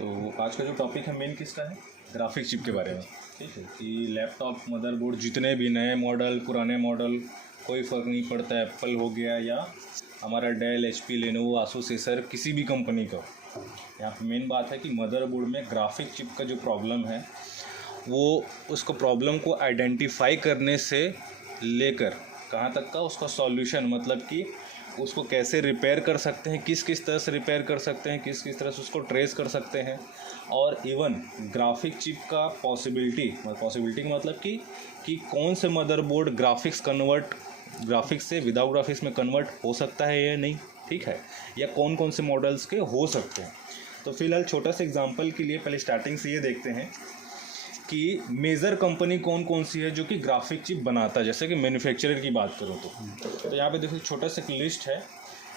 तो आज का जो टॉपिक है मेन किसका है, ग्राफिक चिप के बारे में। ठीक है कि लैपटॉप मदरबोर्ड जितने भी नए मॉडल पुराने मॉडल कोई फ़र्क नहीं पड़ता, एप्पल हो गया या हमारा Dell, HP, Lenovo, Asus, Acer, किसी भी कंपनी का। यहाँ पे मेन बात है कि मदरबोर्ड में ग्राफिक चिप का जो प्रॉब्लम है वो उसको प्रॉब्लम को आइडेंटिफाई करने से लेकर कहाँ तक का उसका सॉल्यूशन, मतलब कि उसको कैसे रिपेयर कर सकते हैं, किस किस तरह से रिपेयर कर सकते हैं, किस किस तरह से उसको ट्रेस कर सकते हैं। और इवन ग्राफिक चिप का पॉसिबिलिटी का मतलब कि कौन से मदरबोर्ड ग्राफिक्स से विदाउट ग्राफिक्स में कन्वर्ट हो सकता है या नहीं, ठीक है, या कौन कौन से मॉडल्स के हो सकते हैं। तो फिलहाल छोटा सा एग्जांपल के लिए पहले स्टार्टिंग से ये देखते हैं कि मेजर कंपनी कौन कौन सी है जो कि ग्राफिक चिप बनाता है। जैसे कि मैन्युफैक्चरर की बात करो तो यहाँ पे देखो छोटा सा एक लिस्ट है,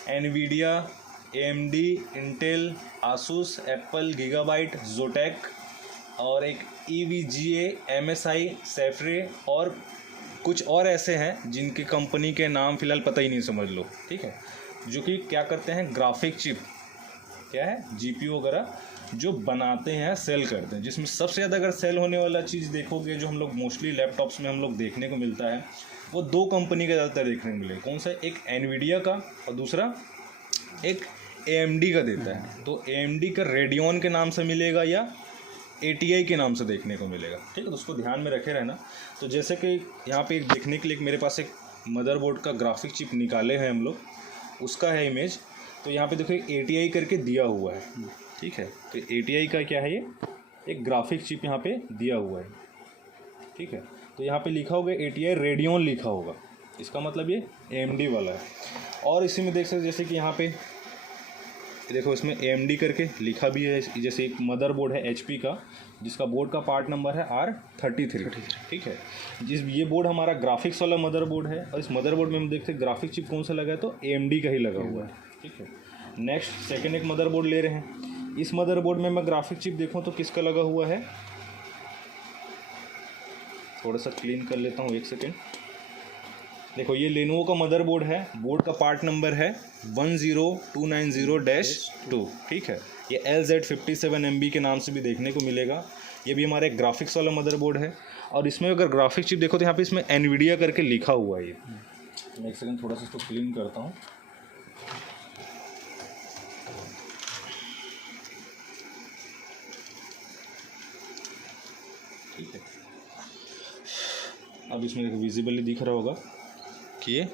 Nvidia, AMD, Intel, Asus, Apple, Gigabyte, Zotac और एक ईवीजीए, एमएसआई, सेफ्रे और कुछ और ऐसे हैं जिनकी कंपनी के नाम फ़िलहाल पता ही नहीं, समझ लो, ठीक है, जो कि क्या करते हैं, ग्राफिक चिप क्या है, जीपीयू वगैरह जो बनाते हैं, सेल करते हैं। जिसमें सबसे ज़्यादा अगर सेल होने वाला चीज़ देखोगे जो हम लोग मोस्टली लैपटॉप्स में हम लोग देखने को मिलता है, वो दो कंपनी का ज़्यादातर देखने को मिले। कौन सा, एक एनवीडिया का और दूसरा एक एएमडी का देता है। तो एएमडी का रेडियन के नाम से मिलेगा या एटीआई के नाम से देखने को मिलेगा, ठीक है, तो उसको ध्यान में रखे रहना। तो जैसे कि यहाँ पे एक देखने के लिए मेरे पास एक मदरबोर्ड का ग्राफिक चिप निकाले हैं हम लोग, उसका है इमेज। तो यहाँ पे देखो एटीआई करके दिया हुआ है, ठीक है, तो एटीआई का क्या है, ये एक ग्राफिक चिप यहाँ पे दिया हुआ है, ठीक है। तो यहाँ पे लिखा होगा एटीआई रेडियन लिखा होगा, इसका मतलब ये एएमडी वाला है। और इसी में देख सकते जैसे कि यहाँ पे देखो इसमें एएमडी करके लिखा भी है। जैसे एक मदरबोर्ड है एचपी का जिसका बोर्ड का पार्ट नंबर है R33, ठीक है। ये बोर्ड हमारा ग्राफिक्स वाला मदरबोर्ड है और इस मदरबोर्ड में हम देखते हैं ग्राफिक चिप कौन सा लगा है, तो एएमडी का ही लगा हुआ है, ठीक है। नेक्स्ट सेकेंड एक मदरबोर्ड ले रहे हैं। इस मदरबोर्ड में मैं ग्राफिक चिप देखूं तो किसका लगा हुआ है, थोड़ा सा क्लीन कर लेता हूं, एक सेकेंड। देखो ये लेनोवो का मदरबोर्ड है, बोर्ड का पार्ट नंबर है 10290-2, ठीक है। ये LZ57MB के नाम से भी देखने को मिलेगा। ये भी हमारे ग्राफिक्स वाला मदरबोर्ड है। और इसमें अगर ग्राफिक चिप देखो तो यहाँ पे इसमें एनवीडिया करके लिखा हुआ है। ये मैं एक सेकेंड थोड़ा सा इसको क्लीन करता हूँ। ठीक है, अब इसमें विजिबली दिख रहा होगा कि ये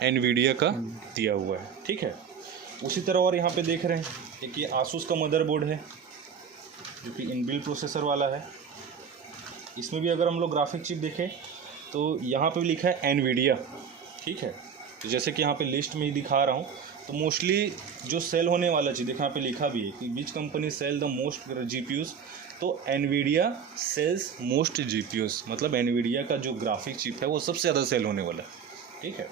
एनवीडिया का दिया हुआ है, ठीक है। उसी तरह और यहाँ पे देख रहे हैं एक ये आसूस का मदरबोर्ड है जो कि इनबिल्ट प्रोसेसर वाला है। इसमें भी अगर हम लोग ग्राफिक चिप देखें तो यहाँ पे भी लिखा है एनवीडिया, ठीक है। तो जैसे कि यहाँ पे लिस्ट में ही दिखा रहा हूँ, तो मोस्टली जो सेल होने वाला चीज़ देखो यहाँ पे लिखा भी है कि which company sell the most GPUs, तो एनवीडिया सेल्स मोस्ट जीपीयूज़, मतलब एनवीडिया का जो ग्राफिक चिप है वो सबसे ज़्यादा सेल होने वाला है, ठीक है।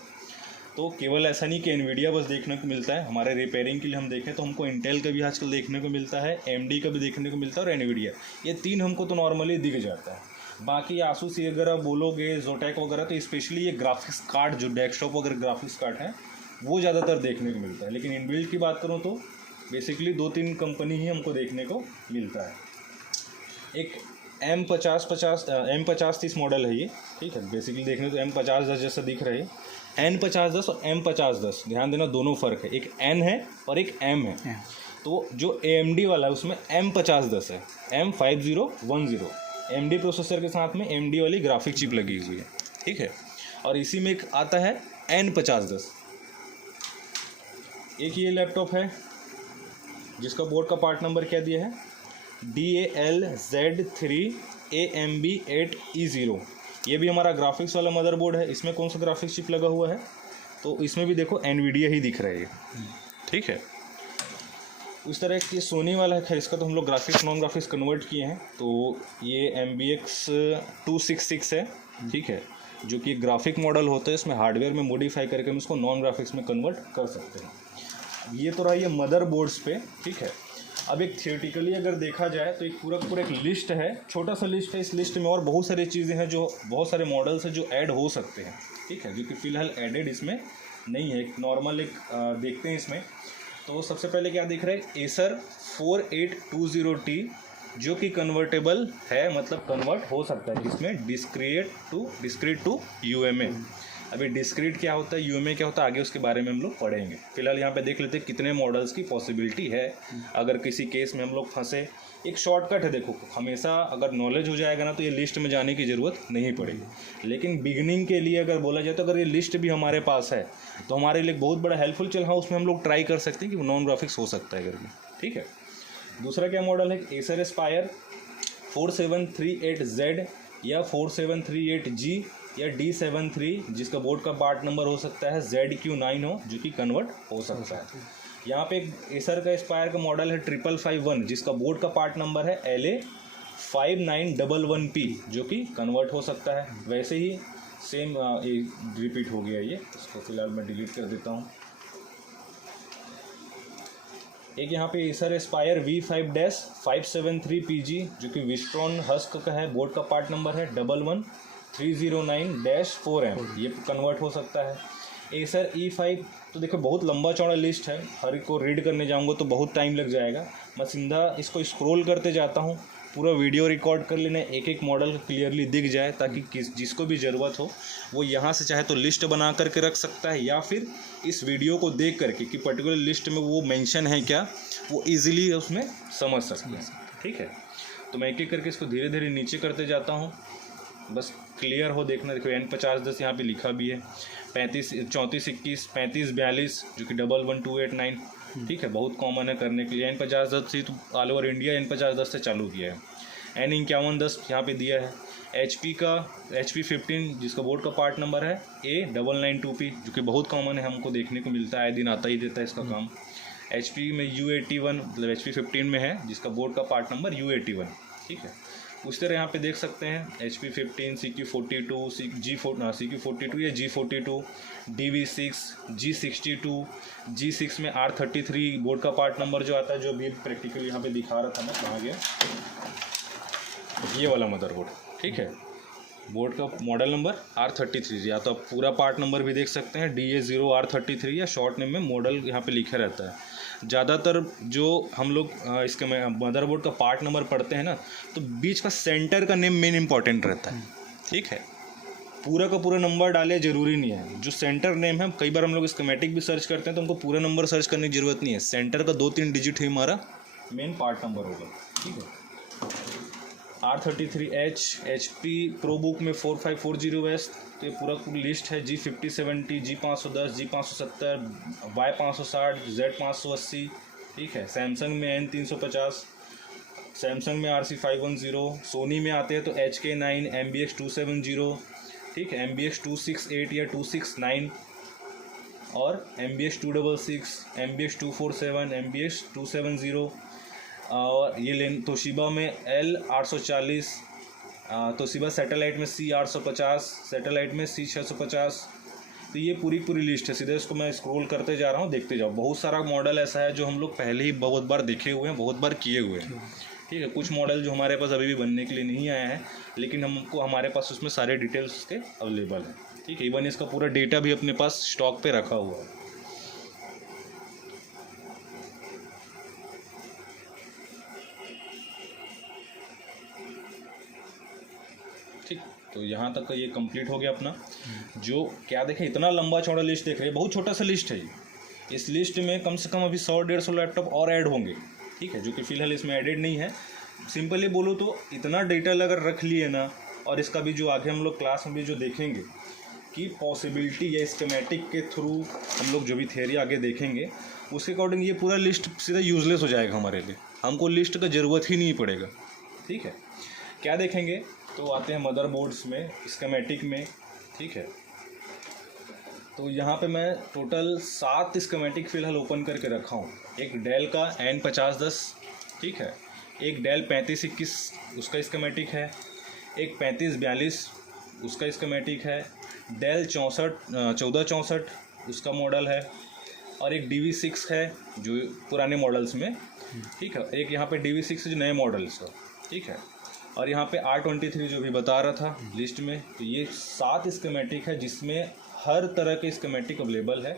तो केवल ऐसा नहीं कि एनवीडिया बस देखने को मिलता है, हमारे रिपेयरिंग के लिए हम देखें तो हमको इंटेल का भी आजकल देखने को मिलता है, एएमडी का भी देखने को मिलता है और एनवीडिया, ये तीन हमको तो नॉर्मली दिख जाता है। बाकी आसूस अगर बोलोगे, जोटेक वगैरह, तो स्पेशली ये ग्राफिक्स कार्ड जो डेस्कटॉप वगैरह ग्राफिक्स कार्ड हैं वो ज़्यादातर देखने को मिलता है। लेकिन इनबिल्ट की बात करूँ तो बेसिकली 2-3 कंपनी ही हमको देखने को मिलता है। एक M5030 मॉडल है ये, ठीक है। बेसिकली देखने तो M5010 जैसा दिख रहा है। N5010 और M5010 ध्यान देना, दोनों फ़र्क है, एक N है और एक M है। तो जो AMD वाला है उसमें M5010 है, M5010 AMD प्रोसेसर के साथ में AMD वाली ग्राफिक चिप लगी हुई है, ठीक है। और इसी में एक आता है N5010। एक ये लैपटॉप है जिसका बोर्ड का पार्ट नंबर क्या दिया है, DALZ3AMB8E0। ये भी हमारा ग्राफिक्स वाला मदरबोर्ड है। इसमें कौन सा ग्राफिक्स चिप लगा हुआ है, तो इसमें भी देखो एनवीडिया ही दिख रहा है ये, ठीक है। इस तरह की सोनी वाला है, खैर इसका तो हम लोग ग्राफिक्स नॉन ग्राफिक्स कन्वर्ट किए हैं। तो ये MBX266 है, ठीक है, जो कि ग्राफिक मॉडल होता है, इसमें हार्डवेयर में मॉडिफाई करके हम इसको नॉन ग्राफिक्स में कन्वर्ट कर सकते हैं। ये तो रहा ये मदरबोर्ड्स पे, ठीक है। अब एक थियोरेटिकली अगर देखा जाए तो एक पूरा एक लिस्ट है, छोटा सा लिस्ट है। इस लिस्ट में और बहुत सारी चीज़ें हैं, जो बहुत सारे मॉडल्स हैं जो ऐड हो सकते हैं, ठीक है, जो कि फ़िलहाल एडेड इसमें नहीं है। एक नॉर्मल एक देखते हैं इसमें तो सबसे पहले क्या दिख रहा है, एसर 4820T जो कि कन्वर्टेबल है, मतलब कन्वर्ट हो सकता है इसमें डिस्क्रीट टू यूएमए। अभी डिस्क्रीट क्या होता है, यूएमए क्या होता है, आगे उसके बारे में हम लोग पढ़ेंगे। फिलहाल यहाँ पे देख लेते हैं कितने मॉडल्स की पॉसिबिलिटी है अगर किसी केस में हम लोग फंसे। एक शॉर्टकट है, देखो हमेशा अगर नॉलेज हो जाएगा ना तो ये लिस्ट में जाने की ज़रूरत नहीं पड़ेगी। लेकिन बिगनिंग के लिए अगर बोला जाए तो अगर ये लिस्ट भी हमारे पास है तो हमारे लिए बहुत बड़ा हेल्पफुल। चल हाँ, उसमें हम लोग ट्राई कर सकते हैं कि नॉन ग्राफिक्स हो सकता है करके, ठीक है। दूसरा क्या मॉडल है, एसर एस्पायर 4738Z या 4738G या D73 जिसका बोर्ड का पार्ट नंबर हो सकता है ZQ9 हो, जो कि कन्वर्ट हो सकता है। यहाँ पे एक एसर का एस्पायर का मॉडल है 5551 जिसका बोर्ड का पार्ट नंबर है LA5911P जो कि कन्वर्ट हो सकता है। वैसे ही सेम रिपीट हो गया ये, इसको फिलहाल मैं डिलीट कर देता हूँ। एक यहाँ पे एसर एस्पायर V5-573PG जो कि विस्ट्रॉन हस्क का है, बोर्ड का पार्ट नंबर है 11309-4M, ये कन्वर्ट हो सकता है। एसर E5, तो देखो बहुत लंबा चौड़ा लिस्ट है, हर एक को रीड करने जाऊँगा तो बहुत टाइम लग जाएगा। मैं सीधा इसको स्क्रॉल करते जाता हूँ, पूरा वीडियो रिकॉर्ड कर लेना, एक एक मॉडल क्लियरली दिख जाए ताकि जिसको भी ज़रूरत हो वो यहाँ से चाहे तो लिस्ट बना करके रख सकता है या फिर इस वीडियो को देख करके कि पर्टिकुलर लिस्ट में वो मेंशन है क्या, वो इजीली उसमें समझ सकते हैं, ठीक है। तो मैं एक एक करके इसको धीरे धीरे नीचे करते जाता हूँ, बस क्लियर हो देखना। देखो N5010 यहाँ पे लिखा भी है, 3421 3542 जो कि 11289, ठीक है, बहुत कॉमन है करने के लिए। N5010 से तो ऑल ओवर इंडिया N5010 से चालू किया है। N5110 यहाँ पे दिया है। HP का HP15 जिसका बोर्ड का पार्ट नंबर है A992P जो कि बहुत कॉमन है, हमको देखने को मिलता है, आए दिन आता ही देता है इसका काम। HP में U81 मतलब HP15 में है जिसका बोर्ड का पार्ट नंबर U81, ठीक है। उस तरह यहाँ पे देख सकते हैं HP15 CQ42 CQ42 या G42 DV6 G62 G6 में R33 बोर्ड का पार्ट नंबर जो आता है, जो भी प्रैक्टिकली यहाँ पे दिखा रहा था ना, कहाँ गया ये वाला मदरबोर्ड, ठीक है। बोर्ड का मॉडल नंबर R33, या तो आप पूरा पार्ट नंबर भी देख सकते हैं DA0R33 या शॉर्ट नेम में मॉडल यहाँ पे लिखा रहता है। ज़्यादातर जो हम लोग इसके मदरबोर्ड का पार्ट नंबर पढ़ते हैं ना, तो बीच का सेंटर का नेम मेन इंपॉर्टेंट रहता है, ठीक है। पूरा का पूरा नंबर डाले ज़रूरी नहीं है, जो सेंटर नेम है, कई बार हम लोग स्कीमेटिक भी सर्च करते हैं तो हमको पूरा नंबर सर्च करने की ज़रूरत नहीं है, सेंटर का 2-3 डिजिट ही हमारा मेन पार्ट नंबर होगा, ठीक है। R33H HP प्रोबुक में 4540S, तो ये पूरा लिस्ट है। G5070 G510 G570 Y560 Z580, ठीक है। सैमसंग में N350, सैमसंग में RC510, सोनी में आते हैं तो HK9 MBX270, ठीक है, MBX268 या 269 और MBX266 MBX247 MBX270 और ये लेन तोशिबा में L840, तोशिबा सैटेलाइट में C850, सैटेलाइट में C650। तो ये पूरी लिस्ट है। सीधे इसको मैं स्क्रॉल करते जा रहा हूँ, देखते जाओ। बहुत सारा मॉडल ऐसा है जो हम लोग पहले ही बहुत बार देखे हुए हैं, बहुत बार किए हुए हैं, ठीक है। कुछ मॉडल जो हमारे पास अभी भी बनने के लिए नहीं आया है, लेकिन हमारे पास उसमें सारे डिटेल्स उसके अवेलेबल हैं, ठीक है। इवन इसका पूरा डेटा भी अपने पास स्टॉक पे रखा हुआ है। ठीक, तो यहाँ तक का ये कंप्लीट हो गया अपना। जो क्या देखें, इतना लंबा चौड़ा लिस्ट देख रहे हैं, बहुत छोटा सा लिस्ट है ये। इस लिस्ट में कम से कम अभी 100-150 लैपटॉप और ऐड होंगे, ठीक है, जो कि फ़िलहाल इसमें एडेड नहीं है। सिंपली बोलो तो इतना डिटेल अगर रख लिए ना, और इसका भी जो आगे हम लोग क्लास में भी जो देखेंगे कि पॉसिबिलिटी या स्कीमेटिक के थ्रू हम लोग जो भी थियरी आगे देखेंगे, उसके अकॉर्डिंग ये पूरा लिस्ट सीधा यूजलेस हो जाएगा हमारे लिए, हमको लिस्ट का ज़रूरत ही नहीं पड़ेगा, ठीक है। क्या देखेंगे, तो आते हैं मदरबोर्ड्स में, स्कीमेटिक में, ठीक है। तो यहाँ पे मैं टोटल 7 स्कीमेटिक फ़िलहाल ओपन करके रखा हूँ। एक डेल का N5010, ठीक है, एक डेल 3521 उसका स्कीमेटिक है, एक 3542 उसका स्कीमेटिक है, डेल 1464 उसका मॉडल है, और एक DV6 है जो पुराने मॉडल्स में, ठीक है। एक यहाँ पे DV6 जो नए मॉडल्स का, ठीक है। और यहाँ पे R23 जो भी बता रहा था लिस्ट में। तो ये 7 स्कीमेटिक है जिसमें हर तरह के स्कीमेटिक अवेलेबल है।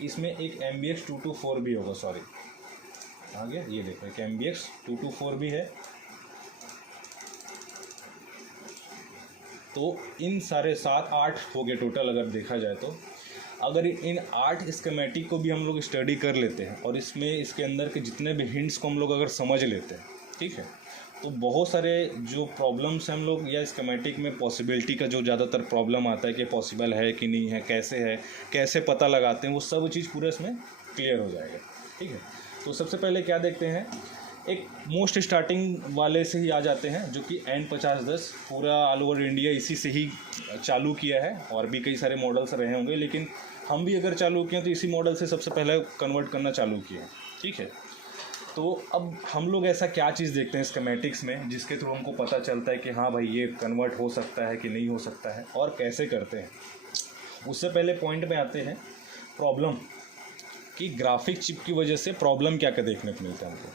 इसमें एक MBX 224 भी होगा, सॉरी आ गया, ये देखो एक MBX 224 भी है। तो इन सारे 7-8 हो गए टोटल अगर देखा जाए तो। अगर इन 8 स्कीमेटिक को भी हम लोग स्टडी कर लेते हैं और इसमें इसके अंदर के जितने भी हिंट्स को हम लोग अगर समझ लेते हैं, ठीक है, तो बहुत सारे जो प्रॉब्लम्स हम लोग या स्कीमेटिक में पॉसिबिलिटी का जो ज़्यादातर प्रॉब्लम आता है कि पॉसिबल है कि नहीं है, कैसे पता लगाते हैं, वो सब चीज़ पूरा इसमें क्लियर हो जाएगा, ठीक है। तो सबसे पहले क्या देखते हैं, एक मोस्ट स्टार्टिंग वाले से ही आ जाते हैं जो कि N5010 पूरा ऑल ओवर इंडिया इसी से ही चालू किया है। और भी कई सारे मॉडल्स रहे होंगे, लेकिन हम भी अगर चालू किए तो इसी मॉडल से सबसे पहले कन्वर्ट करना चालू किए, ठीक है। तो अब हम लोग ऐसा क्या चीज़ देखते हैं स्कीमेटिक्स में जिसके थ्रू हमको पता चलता है कि हाँ भाई ये कन्वर्ट हो सकता है कि नहीं हो सकता है और कैसे करते हैं। उससे पहले पॉइंट में आते हैं प्रॉब्लम कि ग्राफिक चिप की वजह से प्रॉब्लम क्या क्या देखने को मिलता है हमको,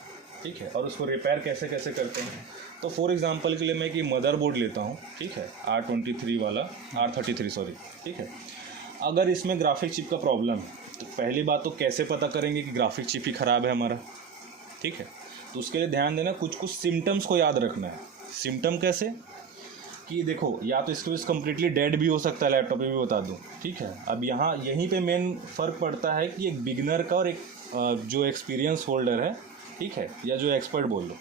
ठीक है, और उसको रिपेयर कैसे कैसे करते हैं। तो फॉर एग्जांपल के लिए मैं कि मदरबोर्ड लेता हूँ, ठीक है, R33 वाला, R33 सॉरी, ठीक है। अगर इसमें ग्राफिक चिप का प्रॉब्लम है तो पहली बात तो कैसे पता करेंगे कि ग्राफिक चिप ही ख़राब है हमारा, ठीक है। तो उसके लिए ध्यान देना, कुछ सिम्टम्स को याद रखना है। सिम्टम कैसे कि देखो, या तो इसके कम्प्लीटली डेड भी हो सकता है, लैपटॉप में भी बता दूँ, ठीक है। अब यहीं पे मेन फ़र्क पड़ता है कि एक बिगिनर का और एक जो एक्सपीरियंस होल्डर है, ठीक है, या जो एक्सपर्ट बोल लो,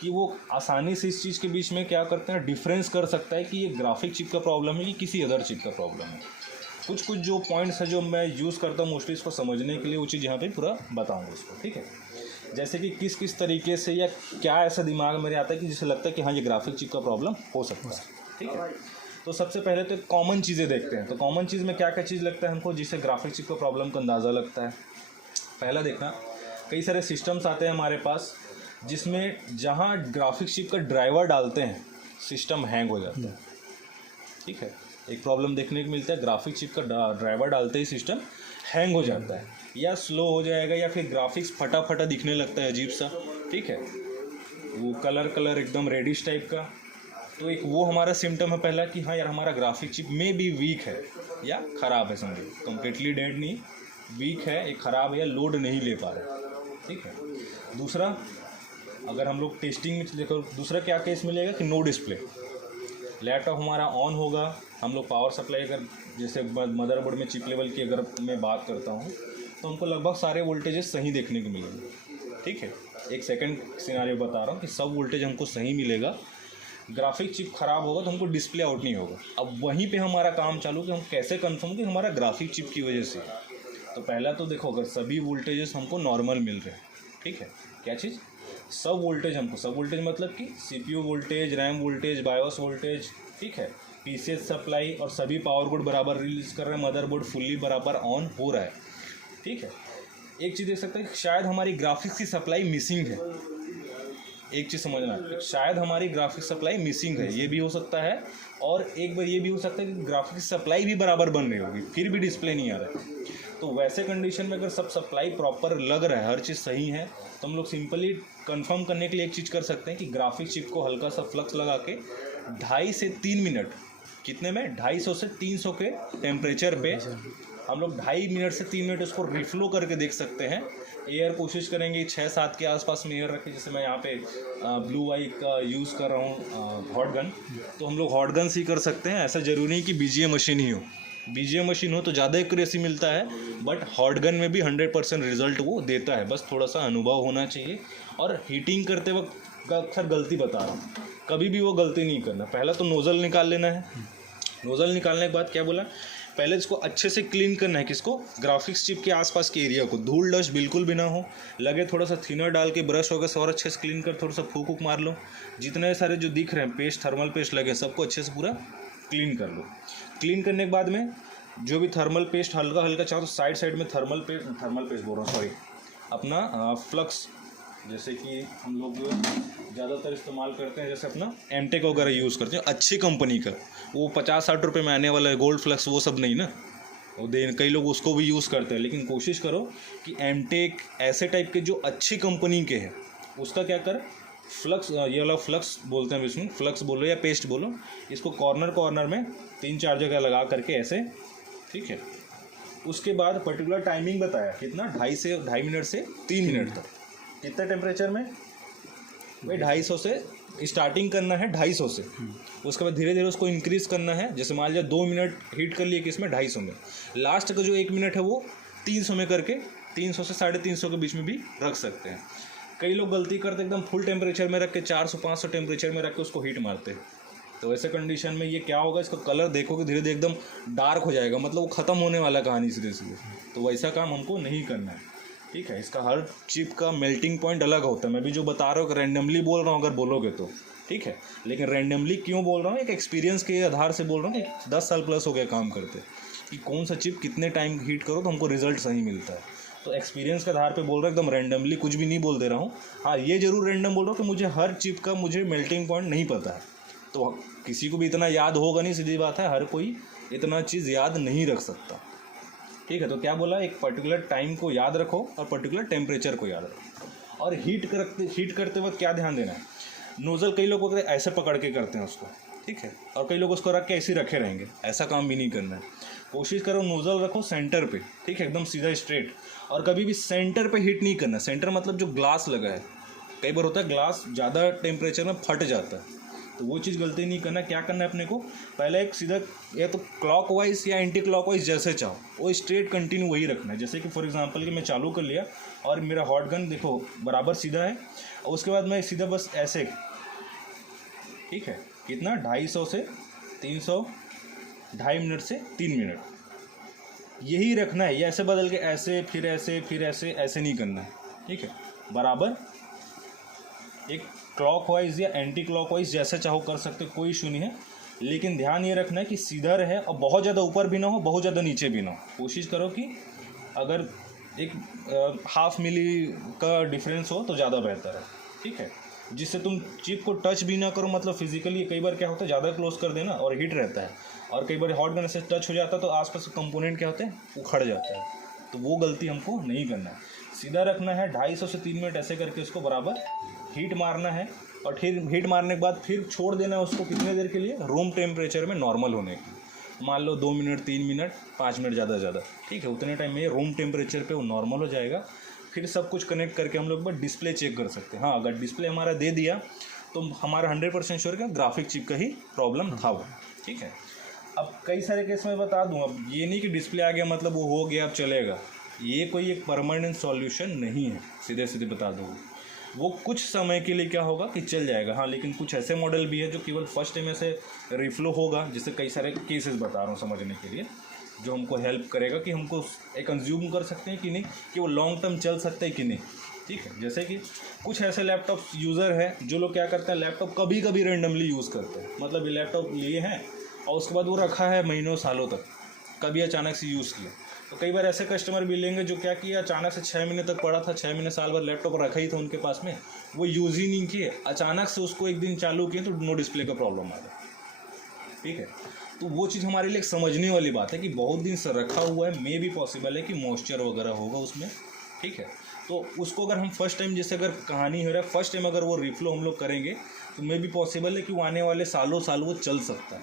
कि वो आसानी से इस चीज़ के बीच में क्या करते हैं, डिफरेंस कर सकता है कि ये ग्राफिक चिप का प्रॉब्लम है कि किसी अदर चिप का प्रॉब्लम है। कुछ जो पॉइंट्स है जो मैं यूज़ करता हूँ मोस्टली इसको समझने के लिए, वो चीज़ यहाँ पे पूरा बताऊँगा उसको, ठीक है। जैसे कि किस तरीके से या क्या ऐसा दिमाग मेरे आता है कि जिसे लगता है कि हाँ ये ग्राफिक चिप का प्रॉब्लम हो सकता है, ठीक है। तो सबसे पहले तो कॉमन चीज़ें देखते हैं। तो कॉमन चीज़ में क्या क्या चीज़ लगता है हमको जिससे ग्राफिक चिप का प्रॉब्लम का अंदाज़ा लगता है। पहला देखना, कई सारे सिस्टम्स आते हैं हमारे पास जिसमें जहाँ ग्राफिक चिप का ड्राइवर डालते हैं सिस्टम हैंग हो जाता है, ठीक है। एक प्रॉब्लम देखने को मिलता है, ग्राफिक चिप का ड्राइवर डालते ही सिस्टम हैंग हो जाता है या स्लो हो जाएगा या फिर ग्राफिक्स फटा दिखने लगता है अजीब सा, ठीक है, वो कलर एकदम रेडिश टाइप का। तो एक वो हमारा सिम्टम है पहला कि हाँ यार हमारा ग्राफिक चिप में भी वीक है या ख़राब है, समझिए कम्प्लीटली डेड नहीं, वीक है, एक ख़राब है या लोड नहीं ले पा रहा, ठीक है। दूसरा, अगर हम लोग टेस्टिंग में देखो, दूसरा क्या केस मिलेगा कि नो डिस्प्ले, लैपटॉप हमारा ऑन होगा, हम लोग पावर सप्लाई अगर जैसे मदरबोर्ड में चिप लेवल की अगर मैं बात करता हूँ तो हमको लगभग सारे वोल्टेजेस सही देखने को मिलेंगे, ठीक है। एक सेकंड सिनारियो बता रहा हूँ कि सब वोल्टेज हमको सही मिलेगा, ग्राफिक चिप ख़राब होगा तो हमको डिस्प्ले आउट नहीं होगा। अब वहीं पे हमारा काम चालू कि हम कैसे कंफर्म कि हमारा ग्राफिक चिप की वजह से। तो पहला तो देखो, अगर सभी वोल्टेजेस हमको नॉर्मल मिल रहे हैं, ठीक है, क्या चीज़, सब वोल्टेज मतलब कि CPU voltage, RAM voltage, BIOS voltage, ठीक है, PCS सप्लाई और सभी पावर बोर्ड बराबर रिलीज़ कर रहे हैं, मदरबोर्ड फुल्ली बराबर ऑन हो रहा है, ठीक है। एक चीज़ देख सकते हैं, शायद हमारी ग्राफिक्स की सप्लाई मिसिंग है, एक चीज़ समझना, शायद हमारी ग्राफिक्स सप्लाई मिसिंग है, ये भी हो सकता है। और एक बार ये भी हो सकता है कि ग्राफिक्स सप्लाई भी बराबर बन रही होगी फिर भी डिस्प्ले नहीं आ रहा है। तो वैसे कंडीशन में अगर सब सप्लाई प्रॉपर लग रहा है, हर चीज़ सही है, तो हम लोग सिंपली कंफर्म करने के लिए एक चीज़ कर सकते हैं कि ग्राफिक चिप को हल्का सा फ्लक्स लगा के 2.5 से 3 मिनट, कितने में 250 से 300 के टेम्परेचर पे हम लोग 2.5 मिनट से 3 मिनट उसको रिफ्लो करके देख सकते हैं। एयर कोशिश करेंगे 6-7 के आसपास में एयर रखें, जैसे मैं यहाँ पे ब्लू वाई का यूज़ कर रहा हूँ हॉट गन, तो हम लोग हॉट गन से ही कर सकते हैं। ऐसा ज़रूरी नहीं कि BGA मशीन ही हो, BGA मशीन हो तो ज़्यादा एक्यूरेसी मिलता है, बट हॉट गन में भी 100% रिजल्ट वो देता है, बस थोड़ा सा अनुभव होना चाहिए। और हीटिंग करते वक्त का अक्सर गलती बता रहा हूँ, कभी भी वो गलती नहीं करना। पहला तो नोज़ल निकाल लेना है, नोज़ल निकालने के बाद क्या बोला, पहले इसको अच्छे से क्लीन करना है, किसको, ग्राफिक्स चिप के आसपास के एरिया को, धूल डस्ट बिल्कुल भी ना हो, लगे थोड़ा सा थिनर डाल के ब्रश होगा और अच्छे से क्लीन कर, थोड़ा सा फूक मार लो, जितने सारे जो दिख रहे हैं पेस्ट, थर्मल पेस्ट लगे, सबको अच्छे से पूरा क्लीन कर लो। क्लीन करने के बाद में जो भी थर्मल पेस्ट हल्का चाहो तो साइड में थर्मल पेस्ट बोल रहा हूँ, सॉरी, अपना फ्लक्स, जैसे कि हम लोग ज़्यादातर इस्तेमाल करते हैं, जैसे अपना एमटेक वगैरह यूज़ करते हैं, अच्छी कंपनी का, वो 50-60 रुपये में आने वाला है गोल्ड फ्लक्स, वो सब नहीं ना, वो कई लोग उसको भी यूज़ करते हैं। लेकिन कोशिश करो कि एमटेक ऐसे टाइप के जो अच्छी कंपनी के हैं उसका क्या कर, फ्लक्स, ये वाला फ्लक्स बोलते हैं इसमें, फ्लक्स बोलो या पेस्ट बोलो, इसको कॉर्नर में 3-4 जगह लगा करके ऐसे, ठीक है, उसके बाद पर्टिकुलर टाइमिंग बताया कितना 2.5 मिनट से 3 मिनट तक। कितने टेम्परेचर में भाई 250 से स्टार्टिंग करना है, 250 से। उसके बाद धीरे धीरे उसको इंक्रीज़ करना है। जैसे मान लिया 2 मिनट हीट कर लिए किसमें 250 में, लास्ट का जो 1 मिनट है वो 300 में करके 300 से 350 के बीच में भी रख सकते हैं। कई लोग गलती करते एकदम फुल टेम्परेचर में रख के 400-500 टेम्परेचर में रख के उसको हीट मारते हैं। तो ऐसे कंडीशन में ये क्या होगा, इसका कलर देखोगे धीरे धीरे एकदम डार्क हो जाएगा, मतलब वो ख़त्म होने वाला कहानी सीधे सीधे। तो वैसा काम हमको नहीं करना है, ठीक है। इसका हर चिप का मेल्टिंग पॉइंट अलग होता है। मैं भी जो बता रहा हूँ रैंडमली बोल रहा हूँ अगर बोलोगे तो, ठीक है। लेकिन रैंडमली क्यों बोल रहा हूँ, एक एक्सपीरियंस के आधार से बोल रहा हूँ कि 10 साल प्लस हो गया काम करते, कि कौन सा चिप कितने टाइम हीट करो तो हमको रिजल्ट सही मिलता है। तो एक्सपीरियंस के आधार पे बोल रहा हूँ, एकदम रैंडमली कुछ भी नहीं बोल दे रहा हूँ। हाँ, ये जरूर रैंडम बोल रहा हूँ कि मुझे हर चिप का मुझे मेल्टिंग पॉइंट नहीं पता है, तो किसी को भी इतना याद होगा नहीं, सीधी बात है, हर कोई इतना चीज़ याद नहीं रख सकता, ठीक है। तो क्या बोला, एक पर्टिकुलर टाइम को याद रखो और पर्टिकुलर टेम्परेचर को याद रखो। और हीट करते वक्त क्या ध्यान देना है, नोज़ल कई लोग ऐसे पकड़ के करते हैं उसको, ठीक है, और कई लोग उसको रख के ऐसे रखे रहेंगे। ऐसा काम भी नहीं करना है। कोशिश करो नोज़ल रखो सेंटर पे, ठीक है, एकदम सीधा स्ट्रेट। और कभी भी सेंटर पे हीट नहीं करना। सेंटर मतलब जो ग्लास लगा है, कई बार होता है ग्लास ज़्यादा टेम्परेचर में फट जाता है, तो वो चीज़ गलती नहीं करना। क्या करना है अपने को, पहले एक सीधा या तो क्लॉकवाइज या एंटी क्लॉकवाइज जैसे चाहो वो स्ट्रेट कंटिन्यू वही रखना है। जैसे कि फॉर एग्जांपल कि मैं चालू कर लिया और मेरा हॉट गन देखो बराबर सीधा है, और उसके बाद मैं सीधा बस ऐसे, ठीक है, कितना 250 से 300, 2.5 मिनट से 3 मिनट यही रखना है। ये ऐसे बदल के ऐसे फिर ऐसे फिर ऐसे ऐसे नहीं करना है, ठीक है। बराबर एक क्लॉकवाइज या एंटी क्लॉकवाइज जैसे चाहो कर सकते, कोई इशू नहीं है। लेकिन ध्यान ये रखना है कि सीधा रहे और बहुत ज़्यादा ऊपर भी ना हो, बहुत ज़्यादा नीचे भी ना हो। कोशिश करो कि अगर एक 0.5 मिली का डिफरेंस हो तो ज़्यादा बेहतर है, ठीक है, जिससे तुम चिप को टच भी ना करो। मतलब फिजिकली कई बार क्या होता है, ज़्यादा क्लोज कर देना और हीट रहता है, और कई बार हॉट गन से टच हो जाता है तो आसपास के कंपोनेंट क्या होते हैं, उखड़ जाता है। तो वो गलती हमको नहीं करना है। सीधा रखना है, 250 से 3 मिनट ऐसे करके उसको बराबर हीट मारना है, और फिर हीट मारने के बाद फिर छोड़ देना है उसको कितने देर के लिए, रूम टेम्परेचर में नॉर्मल होने के लिए। मान लो 2 मिनट 3 मिनट 5 मिनट ज़्यादा से ज़्यादा, ठीक है, उतने टाइम में रूम टेम्परेचर पे वो नॉर्मल हो जाएगा। फिर सब कुछ कनेक्ट करके हम लोग बस डिस्प्ले चेक कर सकते हैं। हाँ, अगर डिस्प्ले हमारा दे दिया तो हमारा 100% श्योर का ग्राफिक चिप का ही प्रॉब्लम था वो, ठीक है। अब कई सारे केस में बता दूँ, अब ये नहीं कि डिस्प्ले आ गया मतलब वो हो गया अब चलेगा, ये कोई एक परमानेंट सॉल्यूशन नहीं है, सीधे सीधे बता दूँ। वो कुछ समय के लिए क्या होगा कि चल जाएगा, हाँ, लेकिन कुछ ऐसे मॉडल भी है जो केवल फर्स्ट टाइम ऐसे रिफ्लो होगा, जिससे कई सारे केसेस बता रहा हूँ समझने के लिए, जो हमको हेल्प करेगा कि हमको एक कंज्यूम कर सकते हैं कि नहीं, कि वो लॉन्ग टर्म चल सकता है कि नहीं, ठीक है। जैसे कि कुछ ऐसे लैपटॉप यूज़र है जो लोग क्या करते हैं, लैपटॉप कभी कभी रेंडमली यूज़ करते हैं। मतलब ये लैपटॉप लिए हैं और उसके बाद वो रखा है महीनों सालों तक, कभी अचानक से यूज़ किया। तो कई बार ऐसे कस्टमर भी लेंगे जो क्या किया, अचानक से 6 महीने तक पड़ा था, 6 महीने साल भर लैपटॉप रखा ही था उनके पास में, वो यूज़ ही नहीं किए, अचानक से उसको एक दिन चालू किए तो नो डिस्प्ले का प्रॉब्लम आ गया, ठीक है। तो वो चीज़ हमारे लिए एक समझने वाली बात है कि बहुत दिन से रखा हुआ है, मे भी पॉसिबल है कि मॉइस्चर वगैरह होगा उसमें, ठीक है। तो उसको अगर हम फर्स्ट टाइम, जैसे अगर कहानी हो रहा है फर्स्ट टाइम अगर वो रिफ्लो हम लोग करेंगे तो मे भी पॉसिबल है कि वो आने वाले सालों साल वो चल सकता है,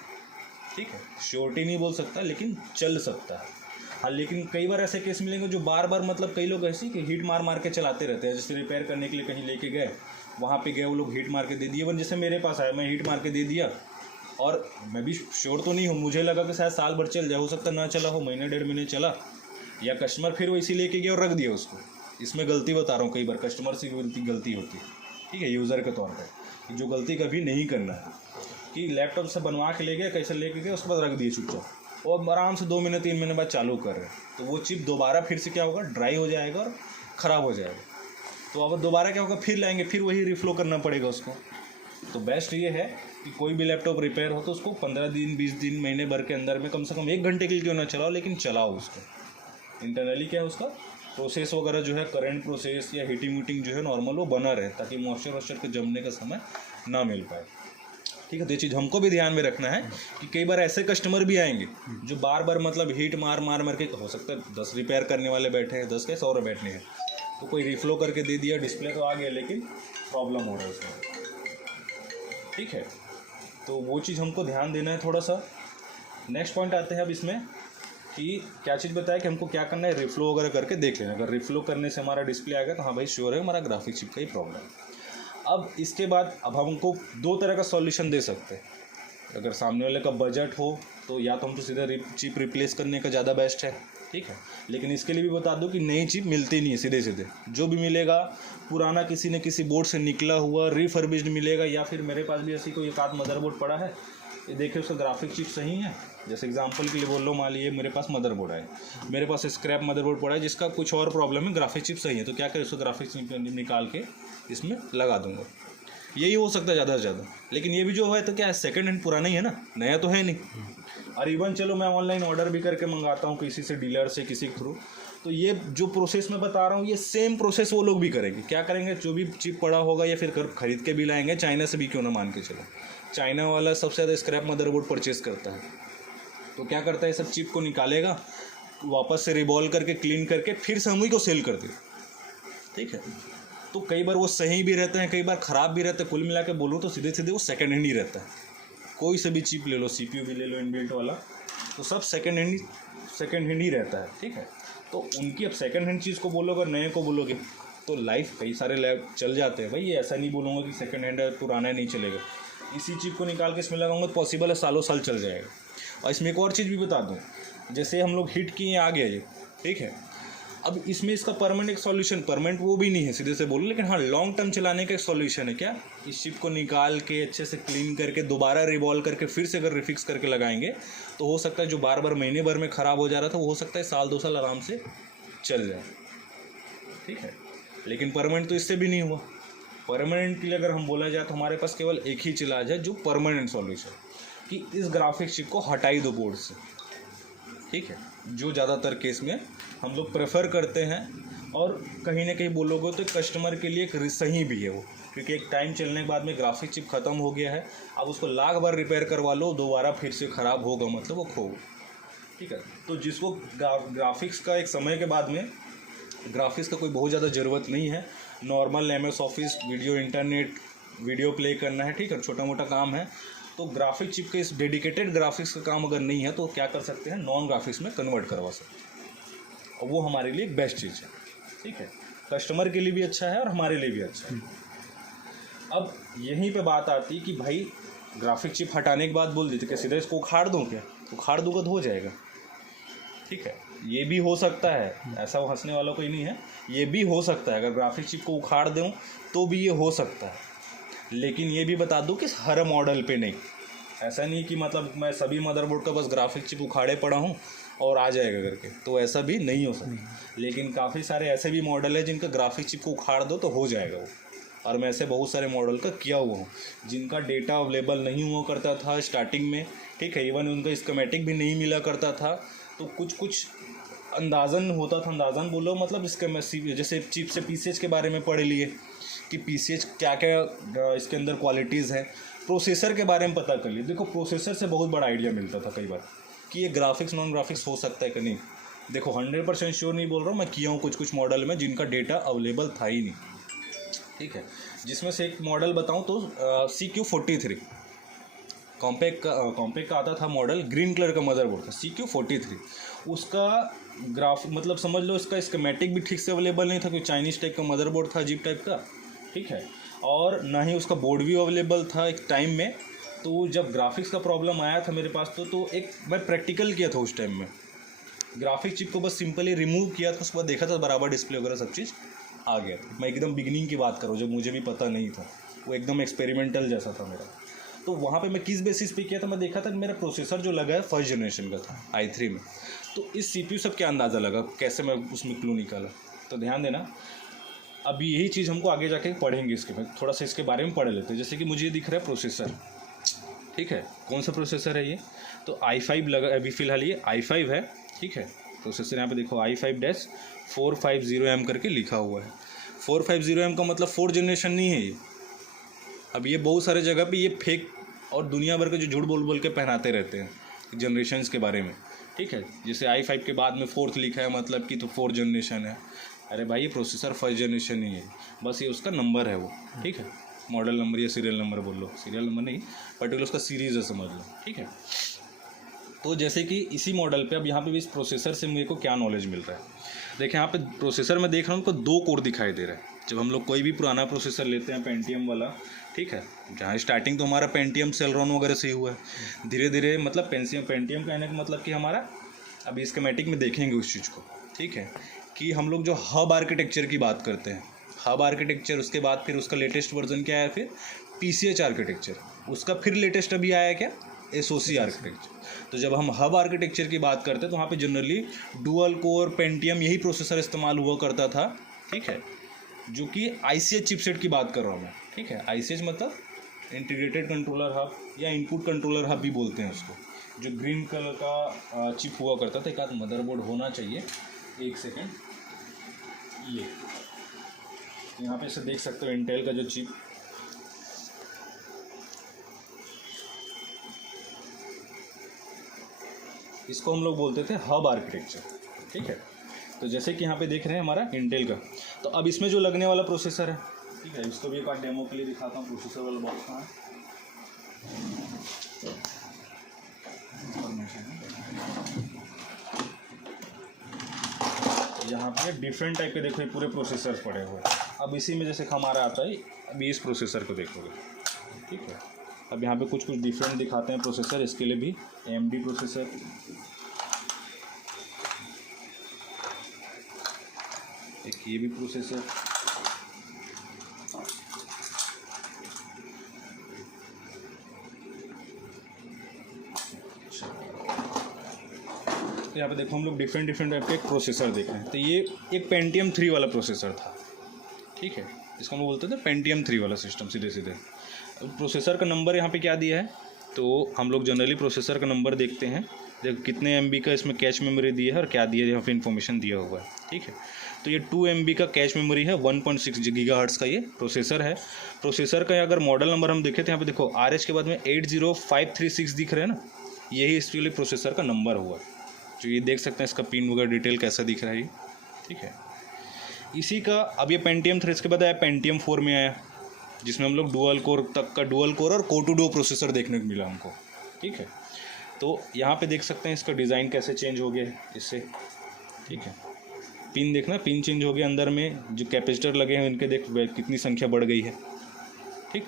ठीक है। श्योरिटी नहीं बोल सकता लेकिन चल सकता है। हाँ, लेकिन कई बार ऐसे केस मिलेंगे जो बार बार, मतलब कई लोग ऐसे कि हीट मार मार के चलाते रहते हैं। जैसे रिपेयर करने के लिए कहीं लेके गए, वहाँ पे गए, वो लोग हीट मार के दे दिए। वन जैसे मेरे पास आया, मैं हीट मार के दे दिया, और मैं भी श्योर तो नहीं हूँ, मुझे लगा कि शायद साल भर चल जाए, हो सकता ना चला हो, महीने 1.5 महीने चला, या कस्टमर फिर वो इसी लेके गया और रख दिया उसको। इसमें गलती बता रहा हूँ, कई बार कस्टमर से गलती होती है, ठीक है, यूज़र के तौर पर। जो गलती कभी नहीं करना है कि लैपटॉप से बनवा के ले गए, कैसे लेके गए, उसके बाद रख दिए चुपचाप, और आराम से 2 महीने 3 महीने बाद चालू कर रहे हैं, तो वो चिप दोबारा फिर से क्या होगा, ड्राई हो जाएगा और ख़राब हो जाएगा। तो अब दोबारा क्या होगा, फिर लाएंगे, फिर वही रिफ्लो करना पड़ेगा उसको। तो बेस्ट ये है कि कोई भी लैपटॉप रिपेयर हो तो उसको 15 दिन 20 दिन महीने भर के अंदर में कम से कम 1 घंटे के लिए क्यों ना चलाओ, लेकिन चलाओ उसको। इंटरनली क्या है उसका प्रोसेस वगैरह जो है, करंट प्रोसेस या हीटिंग जो है नॉर्मल वो बना रहे, ताकि मॉइस्चर के जमने का समय ना मिल पाए, ठीक है। तो ये चीज़ हमको भी ध्यान में रखना है कि कई बार ऐसे कस्टमर भी आएंगे जो बार बार मतलब हीट मार के, हो सकता है 10 रिपेयर करने वाले बैठे हैं, 10 के 100 बैठने हैं, तो कोई रिफ्लो करके दे दिया, डिस्प्ले तो आ गया लेकिन प्रॉब्लम हो रहा है उसमें, ठीक है। तो वो चीज़ हमको ध्यान देना है थोड़ा सा। नेक्स्ट पॉइंट आते हैं अब इसमें कि क्या चीज़ बताया कि हमको क्या करना है, रिफ्लो वगैरह करके देख लेना। अगर रिफ्लो करने से हमारा डिस्प्ले आ गया तो हाँ भाई श्योर है हमारा ग्राफिक चिप का ही प्रॉब्लम है। अब इसके बाद अब हमको दो तरह का सॉल्यूशन दे सकते हैं। अगर सामने वाले का बजट हो तो या तो हम तो सीधा चिप रिप्लेस करने का ज़्यादा बेस्ट है, ठीक है। लेकिन इसके लिए भी बता दूं कि नई चिप मिलती नहीं है सीधे सीधे, जो भी मिलेगा पुराना किसी न किसी बोर्ड से निकला हुआ रिफर्बिश्ड मिलेगा, या फिर मेरे पास भी ऐसी कोई एक आध मदरबोर्ड पड़ा है, ये देखिए उसका ग्राफिक चिप सही है। जैसे एग्जांपल के लिए बोल लो, मान लीजिए मेरे पास मदरबोर्ड है, मेरे पास स्क्रैप मदरबोर्ड पड़ा है जिसका कुछ और प्रॉब्लम है, ग्राफिक चिप सही है, तो क्या करें उसको ग्राफिक चिप निकाल के इसमें लगा दूंगा। यही हो सकता है ज़्यादा से ज़्यादा। लेकिन ये भी जो है तो क्या है, सेकंड हैंड पुराना ही है ना, नया तो है नहीं। और इवन चलो मैं ऑनलाइन ऑर्डर भी करके मंगाता हूँ किसी से, डीलर से, किसी के थ्रू, तो ये जो प्रोसेस मैं बता रहा हूँ ये सेम प्रोसेस वो लोग भी करेंगे। क्या करेंगे, जो भी चिप पड़ा होगा या फिर खरीद के भी लाएंगे, चाइना से भी क्यों ना मान के चलो, चाइना वाला सबसे ज़्यादा स्क्रैप मदरबोर्ड परचेस करता है, तो क्या करता है, सब चिप को निकालेगा, वापस से रिवॉल्व करके क्लीन करके फिर से हम ही को सेल कर देगा, ठीक है। तो कई बार वो सही भी रहते हैं, कई बार ख़राब भी रहते हैं। कुल मिला के बोलूँ तो सीधे सीधे वो सेकंड हैंड ही रहता है। कोई से भी चिप ले लो, CPU भी ले लो इनबिल्ट वाला, तो सब सेकंड हैंड ही रहता है, ठीक है। तो उनकी अब सेकंड हैंड चीज़ को बोलोगे और नए को बोलोगे तो लाइफ कई सारे लैब चल जाते हैं भाई। ये ऐसा नहीं बोलूँगा कि सेकंड हैंड है पुराना नहीं चलेगा, इसी चिप को निकाल के इसमें लगाऊंगा तो पॉसिबल है सालों साल चल जाएगा। और इसमें एक और चीज़ भी बता दूँ, जैसे हम लोग हिट किए आ गया ये, ठीक है। अब इसमें इसका परमानेंट एक सॉल्यूशन, परमानेंट वो भी नहीं है सीधे से बोलो, लेकिन हाँ लॉन्ग टर्म चलाने का एक सॉल्यूशन है। क्या, इस चिप को निकाल के अच्छे से क्लीन करके दोबारा रिवॉल्व करके फिर से अगर रिफिक्स करके लगाएंगे तो हो सकता है जो बार बार महीने भर में ख़राब हो जा रहा था वो हो सकता है साल 2 साल आराम से चल जाए, ठीक है। लेकिन परमानेंट तो इससे भी नहीं हुआ। परमानेंट के लिए अगर हम बोला जाए तो हमारे पास केवल एक ही इलाज है जो परमानेंट सॉल्यूशन, कि इस ग्राफिक चिप को हटाई दो बोर्ड से, ठीक है, जो ज़्यादातर केस में हम लोग प्रेफर करते हैं। और कहीं ना कहीं बोलोगे तो कस्टमर के लिए एक सही भी है वो, क्योंकि एक टाइम चलने के बाद में ग्राफिक चिप ख़त्म हो गया है, अब उसको लाख बार रिपेयर करवा लो दोबारा फिर से ख़राब होगा, मतलब वो खो, ठीक है। तो जिसको ग्राफिक्स का एक समय के बाद में ग्राफिक्स का कोई बहुत ज़्यादा ज़रूरत नहीं है, normal MS office, video, internet, video play करना है, ठीक है, छोटा मोटा काम है, तो ग्राफिक चिप के इस डेडिकेटेड ग्राफिक्स का काम अगर नहीं है तो क्या कर सकते हैं, नॉन ग्राफिक्स में कन्वर्ट करवा सकते हैं, और वो हमारे लिए एक बेस्ट चीज़ है, ठीक है। कस्टमर के लिए भी अच्छा है और हमारे लिए भी अच्छा है। अब यहीं पे बात आती है कि भाई ग्राफिक चिप हटाने के बाद बोल देते कि सीधा इसको उखाड़ दूँ क्या, उखाड़ दूँगा तो हो जाएगा, ठीक है। ये भी हो सकता है, ऐसा वो हंसने वालों को ही नहीं है, ये भी हो सकता है, अगर ग्राफिक चिप को उखाड़ दूँ तो भी ये हो सकता है। लेकिन ये भी बता दूं कि हर मॉडल पे नहीं, ऐसा नहीं कि मतलब मैं सभी मदरबोर्ड का बस ग्राफिक चिप उखाड़े पड़ा हूँ और आ जाएगा करके, तो ऐसा भी नहीं हो सकता। लेकिन काफ़ी सारे ऐसे भी मॉडल है जिनका ग्राफिक चिप को उखाड़ दो तो हो जाएगा वो, और मैं ऐसे बहुत सारे मॉडल का किया हुआ हूँ जिनका डेटा अवेलेबल नहीं हुआ करता था स्टार्टिंग में, ठीक है, इवन उनका स्कीमेटिक भी नहीं मिला करता था, तो कुछ अंदाज़न होता था, अंदाज़न बोलो मतलब इसके जैसे चिप से PCH के बारे में पढ़ लिए कि PCH क्या क्या इसके अंदर क्वालिटीज़ हैं, प्रोसेसर के बारे में पता कर लिए। देखो प्रोसेसर से बहुत बड़ा आइडिया मिलता था कई बार कि ये ग्राफिक्स नॉन ग्राफिक्स हो सकता है कि नहीं। देखो 100% श्योर नहीं बोल रहा हूँ, मैं किया हूँ कुछ मॉडल में जिनका डेटा अवेलेबल था ही नहीं, ठीक है। जिसमें से एक मॉडल बताऊँ तो CQ43 कॉम्पैक्ट का आता था मॉडल, ग्रीन कलर का मदरबोर्ड था CQ43। उसका मतलब समझ लो इसका स्कीमेटिक भी ठीक से अवेलेबल नहीं था, कोई चाइनीज़ टाइप का मदरबोर्ड था, अजीब टाइप का, ठीक है, और ना ही उसका बोर्ड भी अवेलेबल था एक टाइम में। तो जब ग्राफिक्स का प्रॉब्लम आया था मेरे पास तो एक मैं प्रैक्टिकल किया था उस टाइम में, ग्राफिक चिप को बस सिंपली रिमूव किया था, उसके बाद देखा था बराबर डिस्प्ले वगैरह सब चीज़ आ गया था। मैं एकदम बिगिनिंग की बात करूँ जब मुझे भी पता नहीं था, वो एकदम एक्सपेरिमेंटल जैसा था मेरा। तो वहाँ पे मैं किस बेसिस पे किया था, मैं देखा था मेरा प्रोसेसर जो लगा है फर्स्ट जनरेशन का था i3 में, तो इस CPU सब क्या अंदाज़ा लगा, कैसे मैं उसमें क्लू निकाला। तो ध्यान देना, अब यही चीज़ हमको आगे जाके पढ़ेंगे, इसके में थोड़ा सा इसके बारे में पढ़ लेते हैं। जैसे कि मुझे दिख रहा है प्रोसेसर, ठीक है, कौन सा प्रोसेसर है ये, तो i5 लगा अभी फ़िलहाल, ये i5 है, ठीक है। प्रोसेसर यहाँ पे देखो i5-450M करके लिखा हुआ है। 450M का मतलब 4th जनरेशन नहीं है ये। अब ये बहुत सारे जगह पे ये फेक और दुनिया भर के जो झूठ बोल के पहनाते रहते हैं जनरेशन्स के बारे में, ठीक है। जैसे i5 के बाद में 4th लिखा है मतलब कि तो 4th जनरेशन है। अरे भाई ये प्रोसेसर फर्स्ट जनरेशन ही है, बस ये उसका नंबर है वो, ठीक है, मॉडल नंबर या सीरियल नंबर बोल लो, सीरियल नंबर नहीं, पर्टिकुलर उसका सीरीज़ है समझ लो, ठीक है। तो जैसे कि इसी मॉडल पे अब यहाँ पे भी इस प्रोसेसर से मेरे को क्या नॉलेज मिल रहा है, देखिए यहाँ पे प्रोसेसर में देख रहा हूँ, उनको 2 कोर दिखाई दे रहा है। जब हम लोग कोई भी पुराना प्रोसेसर लेते हैं पेंटियम वाला, ठीक है, जहाँ स्टार्टिंग तो हमारा पेंटियम सेलरॉन वगैरह से ही हुआ है, धीरे धीरे मतलब पेंटियम कहने का मतलब कि हमारा अभी स्कीमेटिक में देखेंगे उस चीज़ को, ठीक है, कि हम लोग जो हब आर्किटेक्चर की बात करते हैं, हब आर्किटेक्चर, उसके बाद फिर उसका लेटेस्ट वर्जन क्या है, फिर PCH आर्किटेक्चर, उसका फिर लेटेस्ट अभी आया क्या, SOC आर्किटेक्चर। तो जब हम हब आर्किटेक्चर की बात करते हैं तो वहाँ पे जनरली डुअल कोर पेंटियम यही प्रोसेसर इस्तेमाल हुआ करता था, ठीक है, जो कि ICH चिपसेट की बात कर रहा हूँ मैं, ठीक है। ICH मतलब इंटीग्रेटेड कंट्रोलर हब या इनपुट कंट्रोलर हब भी बोलते हैं उसको, जो ग्रीन कलर का चिप हुआ करता था। एक आध मदरबोर्ड होना चाहिए, एक सेकेंड, ये यहाँ पे से देख सकते हो इंटेल का जो चिप, इसको हम लोग बोलते थे हब आर्किटेक्चर, ठीक है। तो जैसे कि यहाँ पे देख रहे हैं हमारा इंटेल का, तो अब इसमें जो लगने वाला प्रोसेसर है, ठीक है, इसको भी एक बार डेमो के लिए दिखाता हूँ। प्रोसेसर वाला बॉक्स कहाँ है, यहाँ पे डिफरेंट टाइप के देखो ये पूरे प्रोसेसर पड़े हुए हैं। अब इसी में जैसे हमारा आता है, अभी इस प्रोसेसर को देखोगे, ठीक है। अब यहाँ पे कुछ डिफरेंट दिखाते हैं प्रोसेसर, इसके लिए भी AMD प्रोसेसर, एक ये भी प्रोसेसर, तो यहाँ पे देखो हम लोग डिफरेंट टाइप के एक प्रोसेसर देख रहे हैं। तो ये एक पेंटियम 3 वाला प्रोसेसर था, ठीक है, इसको हम बोलते थे पेंटियम 3 वाला सिस्टम सीधे सीधे। प्रोसेसर का नंबर यहाँ पे क्या दिया है, तो हम लोग जनरली प्रोसेसर का नंबर देखते हैं, देखो कितने MB का इसमें कैश मेमोरी दिया है और क्या दिया है, यहाँ पे इन्फॉर्मेशन दिया हुआ है, ठीक है। तो ये 2 MB का कैश मेमोरी है, 1.6 GHz का ये प्रोसेसर है। प्रोसेसर का अगर मॉडल नंबर हम देखें तो यहाँ पे देखो RH के बाद में 80536 दिख रहे हैं ना, यही इसके लिए प्रोसेसर का नंबर हुआ है। जो ये देख सकते हैं इसका पिन वगैरह डिटेल कैसा दिख रहा है ये, ठीक है। इसी का अब ये पेंटियम 3 इसके बाद आया पेंटियम 4 में आया, जिसमें हम लोग डुअल कोर तक का डुअल कोर और कोर टू डुओ प्रोसेसर देखने को मिला हमको, ठीक है। तो यहाँ पे देख सकते हैं इसका डिज़ाइन कैसे चेंज हो गया है इससे, ठीक है। पिन देखना, पिन चेंज हो गया, अंदर में जो कैपेसिटर लगे हैं उनके देख कितनी संख्या बढ़ गई है, ठीक।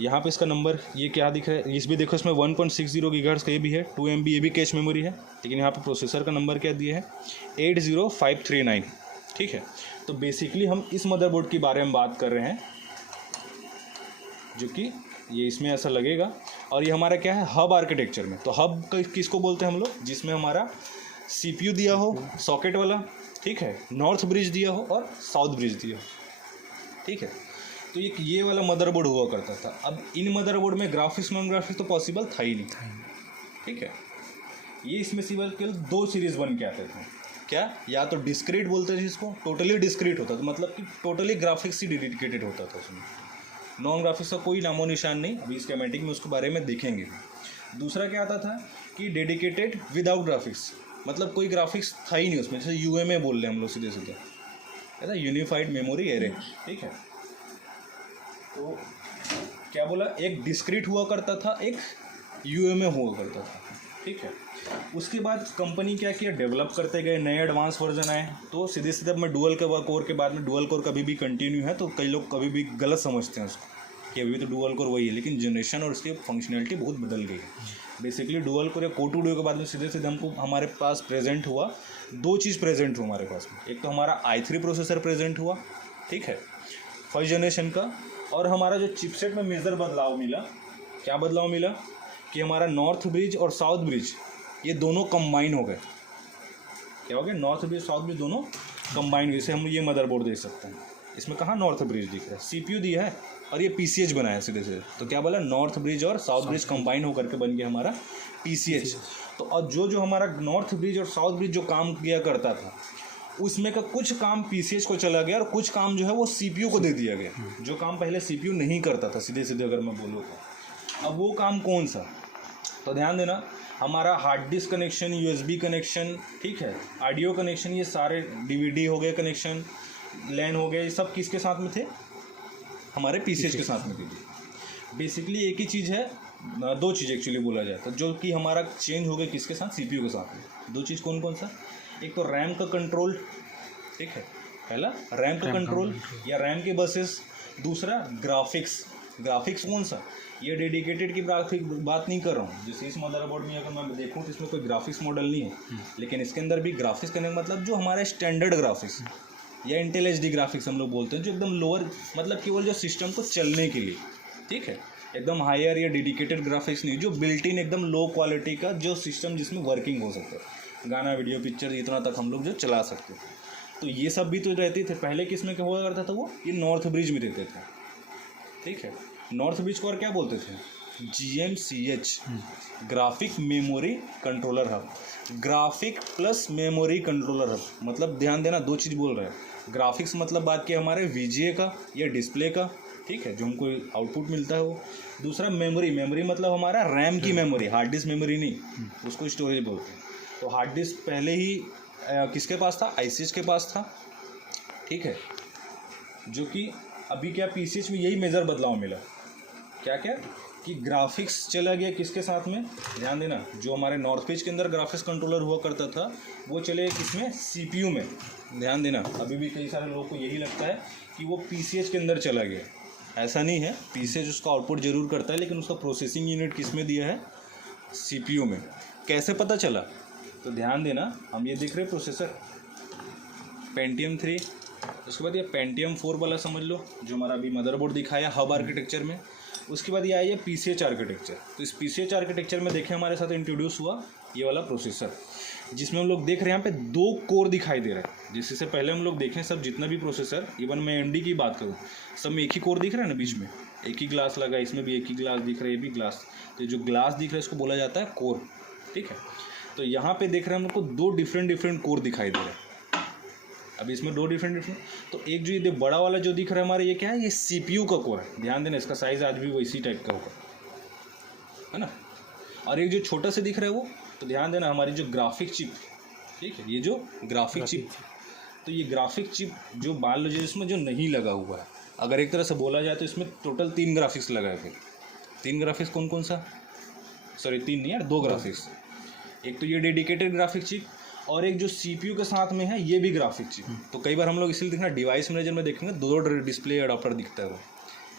यहाँ पे इसका नंबर ये क्या दिख रहा है, इस भी देखो इसमें 1.60 GHz का ये भी है, 2 MB ये भी कैश मेमोरी है, लेकिन यहाँ पे प्रोसेसर का नंबर क्या दिया है 80539, ठीक है। तो बेसिकली हम इस मदरबोर्ड के बारे में बात कर रहे हैं, जो कि ये इसमें ऐसा लगेगा, और ये हमारा क्या है हब आर्किटेक्चर में। तो हब किसको बोलते हैं हम लोग, जिसमें हमारा CPU दिया हो सॉकेट वाला, ठीक है, नॉर्थ ब्रिज दिया हो और साउथ ब्रिज दिया हो, ठीक है। तो ये वाला मदरबोर्ड हुआ करता था। अब इन मदरबोर्ड में ग्राफिक्स नॉन ग्राफिक्स तो पॉसिबल था ही नहीं, ठीक है। ये इसमें सिर्फ केवल 2 सीरीज़ बन के आते थे, क्या, या तो डिस्क्रीट बोलते थे जिसको, टोटली डिस्क्रीट होता था, मतलब कि टोटली ग्राफिक्स ही डेडिकेटेड होता था उसमें, नॉन ग्राफिक्स का कोई नामो निशान नहीं। अभी स्कीमेटिक में उसके बारे में देखेंगे। दूसरा क्या आता था कि डेडिकेटेड विदाउट ग्राफिक्स, मतलब कोई ग्राफिक्स था ही नहीं उसमें, जैसे UMA बोल रहे हैं हम लोग सीधे सीधे, ऐसा यूनिफाइड मेमोरी एरे, ठीक है। तो क्या बोला, एक डिस्क्रीट हुआ करता था, एक UMA हुआ करता था, ठीक है। उसके बाद कंपनी क्या किया, डेवलप करते गए, नए एडवांस वर्जन आए, तो सीधे सीधे मैं डुअल कोर के बाद में डुअल कोर कभी भी कंटिन्यू है, तो कई लोग कभी भी गलत समझते हैं उसको कि अभी तो डुअल कोर वही है, लेकिन जनरेशन और उसकी फंक्शनैलिटी बहुत बदल गई है। बेसिकली डुअल कोर या कोर टू डुओ के बाद में सीधे सीधे हमको हमारे पास प्रेजेंट हुआ 2 चीज़ प्रेजेंट हुआ हमारे पास में। एक तो हमारा i3 प्रोसेसर प्रेजेंट हुआ, ठीक है, 1st जनरेशन का, और हमारा जो चिपसेट में मेजर बदलाव मिला, क्या बदलाव मिला कि हमारा नॉर्थ ब्रिज और साउथ ब्रिज ये दोनों कंबाइन हो गए। क्या हो गया, नॉर्थ ब्रिज साउथ ब्रिज दोनों कंबाइन हुए। जैसे हम ये मदरबोर्ड देख सकते हैं, इसमें कहाँ नॉर्थ ब्रिज दिख रहा है, CPU दिया है और ये PCH बनाया है सीधे सीधे, तो क्या बोला, नॉर्थ ब्रिज और साउथ ब्रिज कंबाइन होकर के बन गया हमारा PCH। तो अब जो हमारा नॉर्थ ब्रिज और साउथ ब्रिज जो काम किया करता था, उसमें का कुछ काम PCH को चला गया और कुछ काम जो है वो CPU को दे दिया गया, जो काम पहले CPU नहीं करता था, सीधे सीधे अगर मैं बोलूँ तो। अब वो काम कौन सा, तो ध्यान देना, हमारा hard disk connection, USB connection, ठीक है, ऑडियो कनेक्शन, ये सारे DVD हो गए कनेक्शन, LAN हो गए, ये सब किसके साथ में थे, हमारे PCH के साथ में थे। बेसिकली एक ही चीज़ है, दो चीज़ एक्चुअली बोला जाए तो, जो कि हमारा चेंज हो गया किसके साथ, सीपीयू के साथ में। दो चीज़ कौन कौन सा, एक तो रैम का कंट्रोल, ठीक है, पहला रैम का कंट्रोल या रैम के बसेस, दूसरा ग्राफिक्स। ग्राफिक्स कौन सा, ये डेडिकेटेड की ग्राफिक बात नहीं कर रहा हूँ। जैसे इस मदरबोर्ड में अगर मैं देखूँ तो इसमें कोई ग्राफिक्स मॉडल नहीं है, लेकिन इसके अंदर भी ग्राफिक्स करने का मतलब जो हमारा स्टैंडर्ड ग्राफिक्स या इंटेल एचडी ग्राफिक्स हम लोग बोलते हैं, जो एकदम लोअर, मतलब केवल जो सिस्टम को चलने के लिए, ठीक है, एकदम हायर या डेडिकेटेड ग्राफिक्स नहीं, जो बिल्ट इन एकदम लो क्वालिटी का जो सिस्टम जिसमें वर्किंग हो सकता है, गाना वीडियो पिक्चर इतना तक हम लोग जो चला सकते हैं। तो ये सब भी तो रहते थे पहले। किसमें क्या हुआ करता था, वो ये नॉर्थ ब्रिज में देते थे, ठीक है। नॉर्थ ब्रिज को और क्या बोलते थे, GMCH, graphic memory controller hub. Graphic plus memory controller hub, मतलब ध्यान देना दो चीज़ बोल रहे हैं। ग्राफिक्स मतलब बात की हमारे VGA का या डिस्प्ले का, ठीक है, जो हमको आउटपुट मिलता है वो। दूसरा मेमोरी, मेमोरी मतलब हमारा रैम की मेमोरी, हार्ड डिस्क मेमोरी नहीं, उसको स्टोरेज बोलते हैं। तो हार्ड डिस्क पहले ही किसके पास था, ICH के पास था, ठीक है, जो कि अभी क्या PCH में यही मेजर बदलाव मिला, क्या क्या, कि ग्राफिक्स चला गया किसके साथ में, ध्यान देना, जो हमारे नॉर्थ ब्रिज के अंदर ग्राफिक्स कंट्रोलर हुआ करता था वो चले किसमें, CPU में। ध्यान देना, अभी भी कई सारे लोगों को यही लगता है कि वो PCH के अंदर चला गया, ऐसा नहीं है। PCH उसका आउटपुट जरूर करता है, लेकिन उसका प्रोसेसिंग यूनिट किस में दिया है, CPU में। कैसे पता चला, तो ध्यान देना, हम ये देख रहे हैं प्रोसेसर Pentium 3, उसके बाद ये Pentium 4 वाला समझ लो, जो हमारा अभी मदरबोर्ड दिखाया हब आर्किटेक्चर में। उसके बाद ये आई है PCH आर्किटेक्चर। तो इस PCH आर्किटेक्चर में देखें हमारे साथ इंट्रोड्यूस हुआ ये वाला प्रोसेसर, जिसमें हम लोग देख रहे हैं यहाँ पे 2 कोर दिखाई दे रहा है। जिससे पहले हम लोग देखें सब जितना भी प्रोसेसर, इवन मैं AMD की बात करूँ, सब में एक ही कोर दिख रहा है ना, बीच में एक ही ग्लास लगा है, इसमें भी एक ही ग्लास दिख रहा है, ये भी ग्लास। तो जो ग्लास दिख रहा है इसको बोला जाता है कोर, ठीक है। तो यहाँ पे देख रहे हैं हम लोग को 2 डिफरेंट कोर दिखाई दे रहे हैं। अब इसमें 2 डिफरेंट, तो एक जो ये बड़ा वाला जो दिख रहा है हमारे, ये क्या है, ये CPU का कोर है। ध्यान देना, इसका साइज़ आज भी वैसी टाइप का होगा, है ना। और एक जो छोटा से दिख रहा है वो, तो ध्यान देना हमारी जो ग्राफिक चिप, ठीक है, ये जो ग्राफिक चिप, तो ये ग्राफिक चिप जो मान लो जिसमें जो नहीं लगा हुआ है, अगर एक तरह से बोला जाए तो इसमें टोटल 3 ग्राफिक्स लगा है। फिर 3 ग्राफिक्स कौन कौन सा, सॉरी 3 नहीं यार, 2 ग्राफिक्स। एक तो ये डेडिकेटेड ग्राफिक चिप, और एक जो CPU के साथ में है ये भी ग्राफिक चिप। तो कई बार हम लोग इसलिए देखना डिवाइस मैनेजर में देखेंगे 2 डिस्प्ले अडाप्टर दिखता है, वो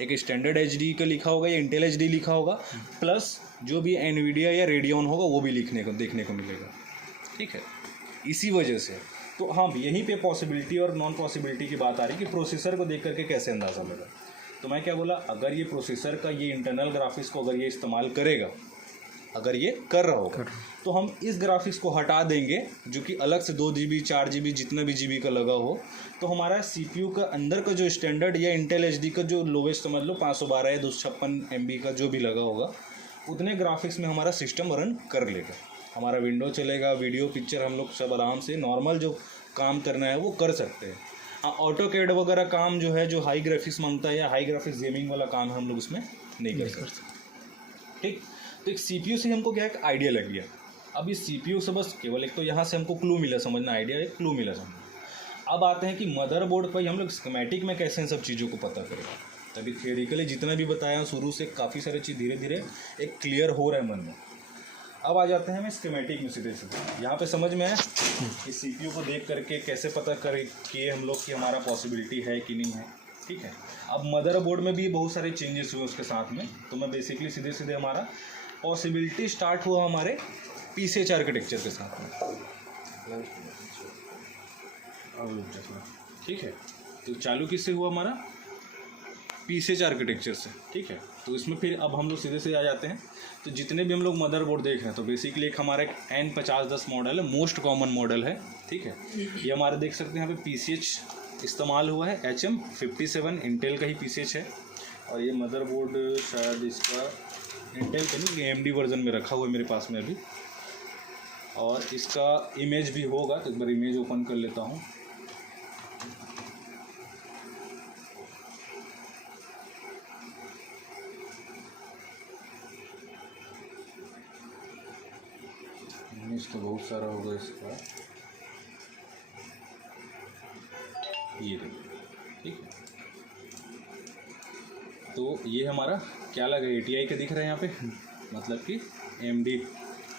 एक स्टैंडर्ड HD का लिखा होगा या इंटेल HD लिखा होगा, प्लस जो भी NVIDIA या रेडियन होगा वो भी देखने को मिलेगा, ठीक है। इसी वजह से तो हाँ, यहीं पे पॉसिबिलिटी और नॉन पॉसिबिलिटी की बात आ रही है कि प्रोसेसर को देख करके कैसे अंदाज़ा लगा। तो मैं क्या बोला, अगर ये प्रोसेसर का ये इंटरनल ग्राफिक्स को अगर ये इस्तेमाल करेगा, अगर ये कर रहा होगा, तो हम इस ग्राफिक्स को हटा देंगे जो कि अलग से 2 GB 4 GB जितना भी GB का लगा हो, तो हमारा CPU का अंदर का जो स्टैंडर्ड या इंटेल HD का जो लोवेस्ट समझ लो 512 या 256 MB का जो भी लगा होगा, उतने ग्राफिक्स में हमारा सिस्टम रन कर लेगा। हमारा विंडो चलेगा, वीडियो पिक्चर हम लोग सब आराम से नॉर्मल जो काम करना है वो कर सकते हैं। हाँ, ऑटोकैड वगैरह काम जो है, जो हाई ग्राफिक्स मांगता है या हाई ग्राफिक्स गेमिंग वाला काम है, हम लोग उसमें नहीं कर सकते, ठीक। तो एक CPU से हमको क्या एक आइडिया लग गया। अब इस CPU से बस केवल एक तो यहाँ से हमको क्लू मिला समझना, आइडिया एक क्लू मिला समझना। अब आते हैं कि मदरबोर्ड पर हम लोग स्कीमेटिक में कैसे इन सब चीज़ों को पता करें। तभी थियोरिकली जितना भी बताया शुरू से काफ़ी सारी चीज़ धीरे धीरे एक क्लियर हो रहा है मन में। अब आ जाते हैं हमें स्कीमेटिक में सीधे सीधे। यहाँ पे समझ में आया कि CPU को देख करके कैसे पता करें कि हम लोग की हमारा पॉसिबिलिटी है कि नहीं है, ठीक है। अब मदरबोर्ड में भी बहुत सारे चेंजेस हुए उसके साथ में, तो मैं बेसिकली सीधे सीधे हमारा पॉसिबिलिटी स्टार्ट हुआ हमारे PCH आर्किटेक्चर के साथ में, ठीक है। तो चालू किससे हुआ हमारा, PCH आर्किटेक्चर से, ठीक है। तो इसमें फिर अब हम लोग सीधे से आ जाते हैं। तो जितने भी हम लोग मदरबोर्ड देख रहे हैं, तो बेसिकली एक हमारा एक N5010 मॉडल है, मोस्ट कॉमन मॉडल है, ठीक है। ये हमारे देख सकते हैं यहाँ पे PCH इस्तेमाल हुआ है, HM57 इंटेल का ही PCH है। और ये मदरबोर्ड शायद इसका इंटेल का नहीं, AMD वर्जन में रखा हुआ है मेरे पास में अभी, और इसका इमेज भी होगा, तो एक बार इमेज ओपन कर लेता हूँ। इमेज तो बहुत सारा होगा इसका, ये ठीक है। तो ये हमारा क्या लगा, ATI का दिख रहा है यहाँ पे, मतलब कि AMD,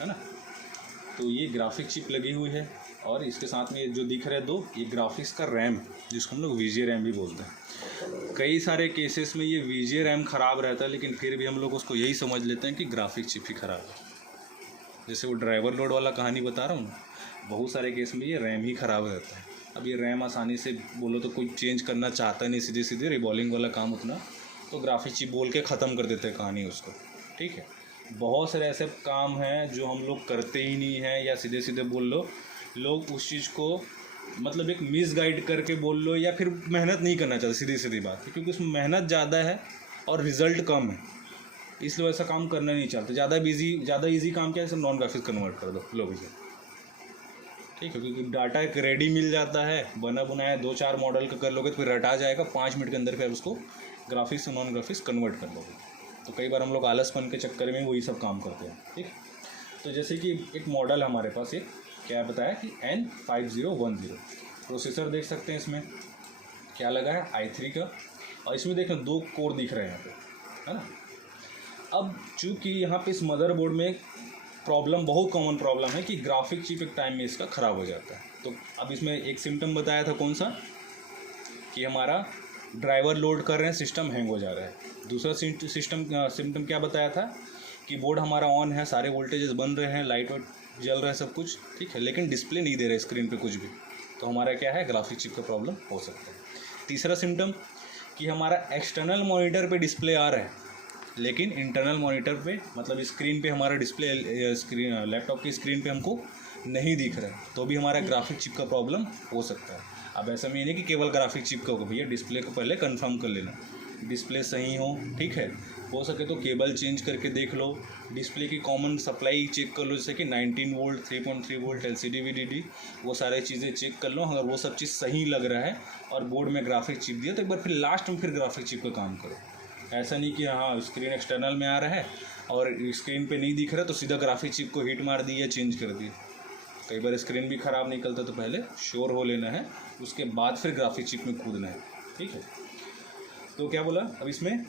है ना। तो ये ग्राफिक चिप लगी हुई है और इसके साथ में ये जो दिख रहे हैं 2, ये ग्राफिक्स का रैम, जिसको हम लोग VGA रैम भी बोलते हैं। कई सारे केसेस में ये VGA रैम ख़राब रहता है, लेकिन फिर भी हम लोग उसको यही समझ लेते हैं कि ग्राफिक चिप ही ख़राब है। जैसे वो ड्राइवर लोड वाला कहानी बता रहा हूँ ना, बहुत सारे केस में ये रैम ही ख़राब रहता है। अब ये रैम आसानी से बोलो तो कोई चेंज करना चाहता नहीं, सीधे सीधे रिबॉलिंग वाला काम उतना, तो ग्राफिक चिप बोल के ख़त्म कर देते हैं कहानी उसको, ठीक है। बहुत सारे ऐसे काम हैं जो हम लोग करते ही नहीं हैं, या सीधे सीधे बोल लो लोग उस चीज़ को मतलब एक मिसगाइड करके बोल लो, या फिर मेहनत नहीं करना चाहते, सीधी सीधी बात है, क्योंकि उसमें मेहनत ज़्यादा है और रिज़ल्ट कम है, इसलिए ऐसा काम करना नहीं चाहते। ज़्यादा इजी काम क्या है, नॉन ग्राफिक्स कन्वर्ट कर दो लो भैया, ठीक है। क्योंकि डाटा एक रेडी मिल जाता है, बना बनाया 2-4 मॉडल का कर लोगे तो फिर रटा जाएगा, 5 मिनट के अंदर फिर उसको ग्राफिक्स से नॉन ग्राफिक्स कन्वर्ट कर लोगे। तो कई बार हम लोग आलसपन के चक्कर में वही सब काम करते हैं, ठीक। तो जैसे कि एक मॉडल हमारे पास एक क्या बताया कि N5010 प्रोसेसर देख सकते हैं, इसमें क्या लगा है i3 का, और इसमें देखें 2 कोर दिख रहे हैं यहाँ पे, है ना। अब चूँकि यहाँ पे इस मदरबोर्ड में प्रॉब्लम, बहुत कॉमन प्रॉब्लम है कि ग्राफिक चिप एक टाइम में इसका ख़राब हो जाता है। तो अब इसमें एक सिम्टम बताया था कौन सा, कि हमारा ड्राइवर लोड कर रहे हैं, सिस्टम हैंग हो जा रहा है। दूसरा सिम्टम क्या बताया था कि बोर्ड हमारा ऑन है, सारे वोल्टेजेस बन रहे हैं, लाइट वाइट जल रहा है, सब कुछ ठीक है, लेकिन डिस्प्ले नहीं दे रहे स्क्रीन पे कुछ भी, तो हमारा क्या है, ग्राफिक चिप का प्रॉब्लम हो सकता है। तीसरा सिम्टम कि हमारा एक्सटर्नल मॉनिटर पे डिस्प्ले आ रहा है, लेकिन इंटरनल मॉनिटर पे मतलब स्क्रीन पे हमारा डिस्प्ले लैपटॉप की स्क्रीन पे हमको नहीं दिख रहा है, तो भी हमारा ग्राफिक चिप का प्रॉब्लम हो सकता है। अब ऐसा नहीं है कि केवल ग्राफिक चिप का होगा, भैया डिस्प्ले को पहले कंफर्म कर लेना, डिस्प्ले सही हो, ठीक है। हो सके तो केबल चेंज करके देख लो, डिस्प्ले की कॉमन सप्लाई चेक कर लो, जैसे कि 19 वोल्ट, 3.3 वोल्ट, LCD VDD, वो सारे चीज़ें चेक कर लो। अगर वो सब चीज़ सही लग रहा है और बोर्ड में ग्राफिक चिप दिया, तो एक बार फिर लास्ट में फिर ग्राफिक चिप का काम करो। ऐसा नहीं कि हाँ स्क्रीन एक्सटर्नल में आ रहा है और स्क्रीन पे नहीं दिख रहा तो सीधा ग्राफिक चिप को हिट मार दी या चेंज कर दी। कई बार स्क्रीन भी ख़राब निकलता, तो पहले श्योर हो लेना है, उसके बाद फिर ग्राफिक चिप में कूदना है, ठीक है। तो क्या बोला अब इसमें,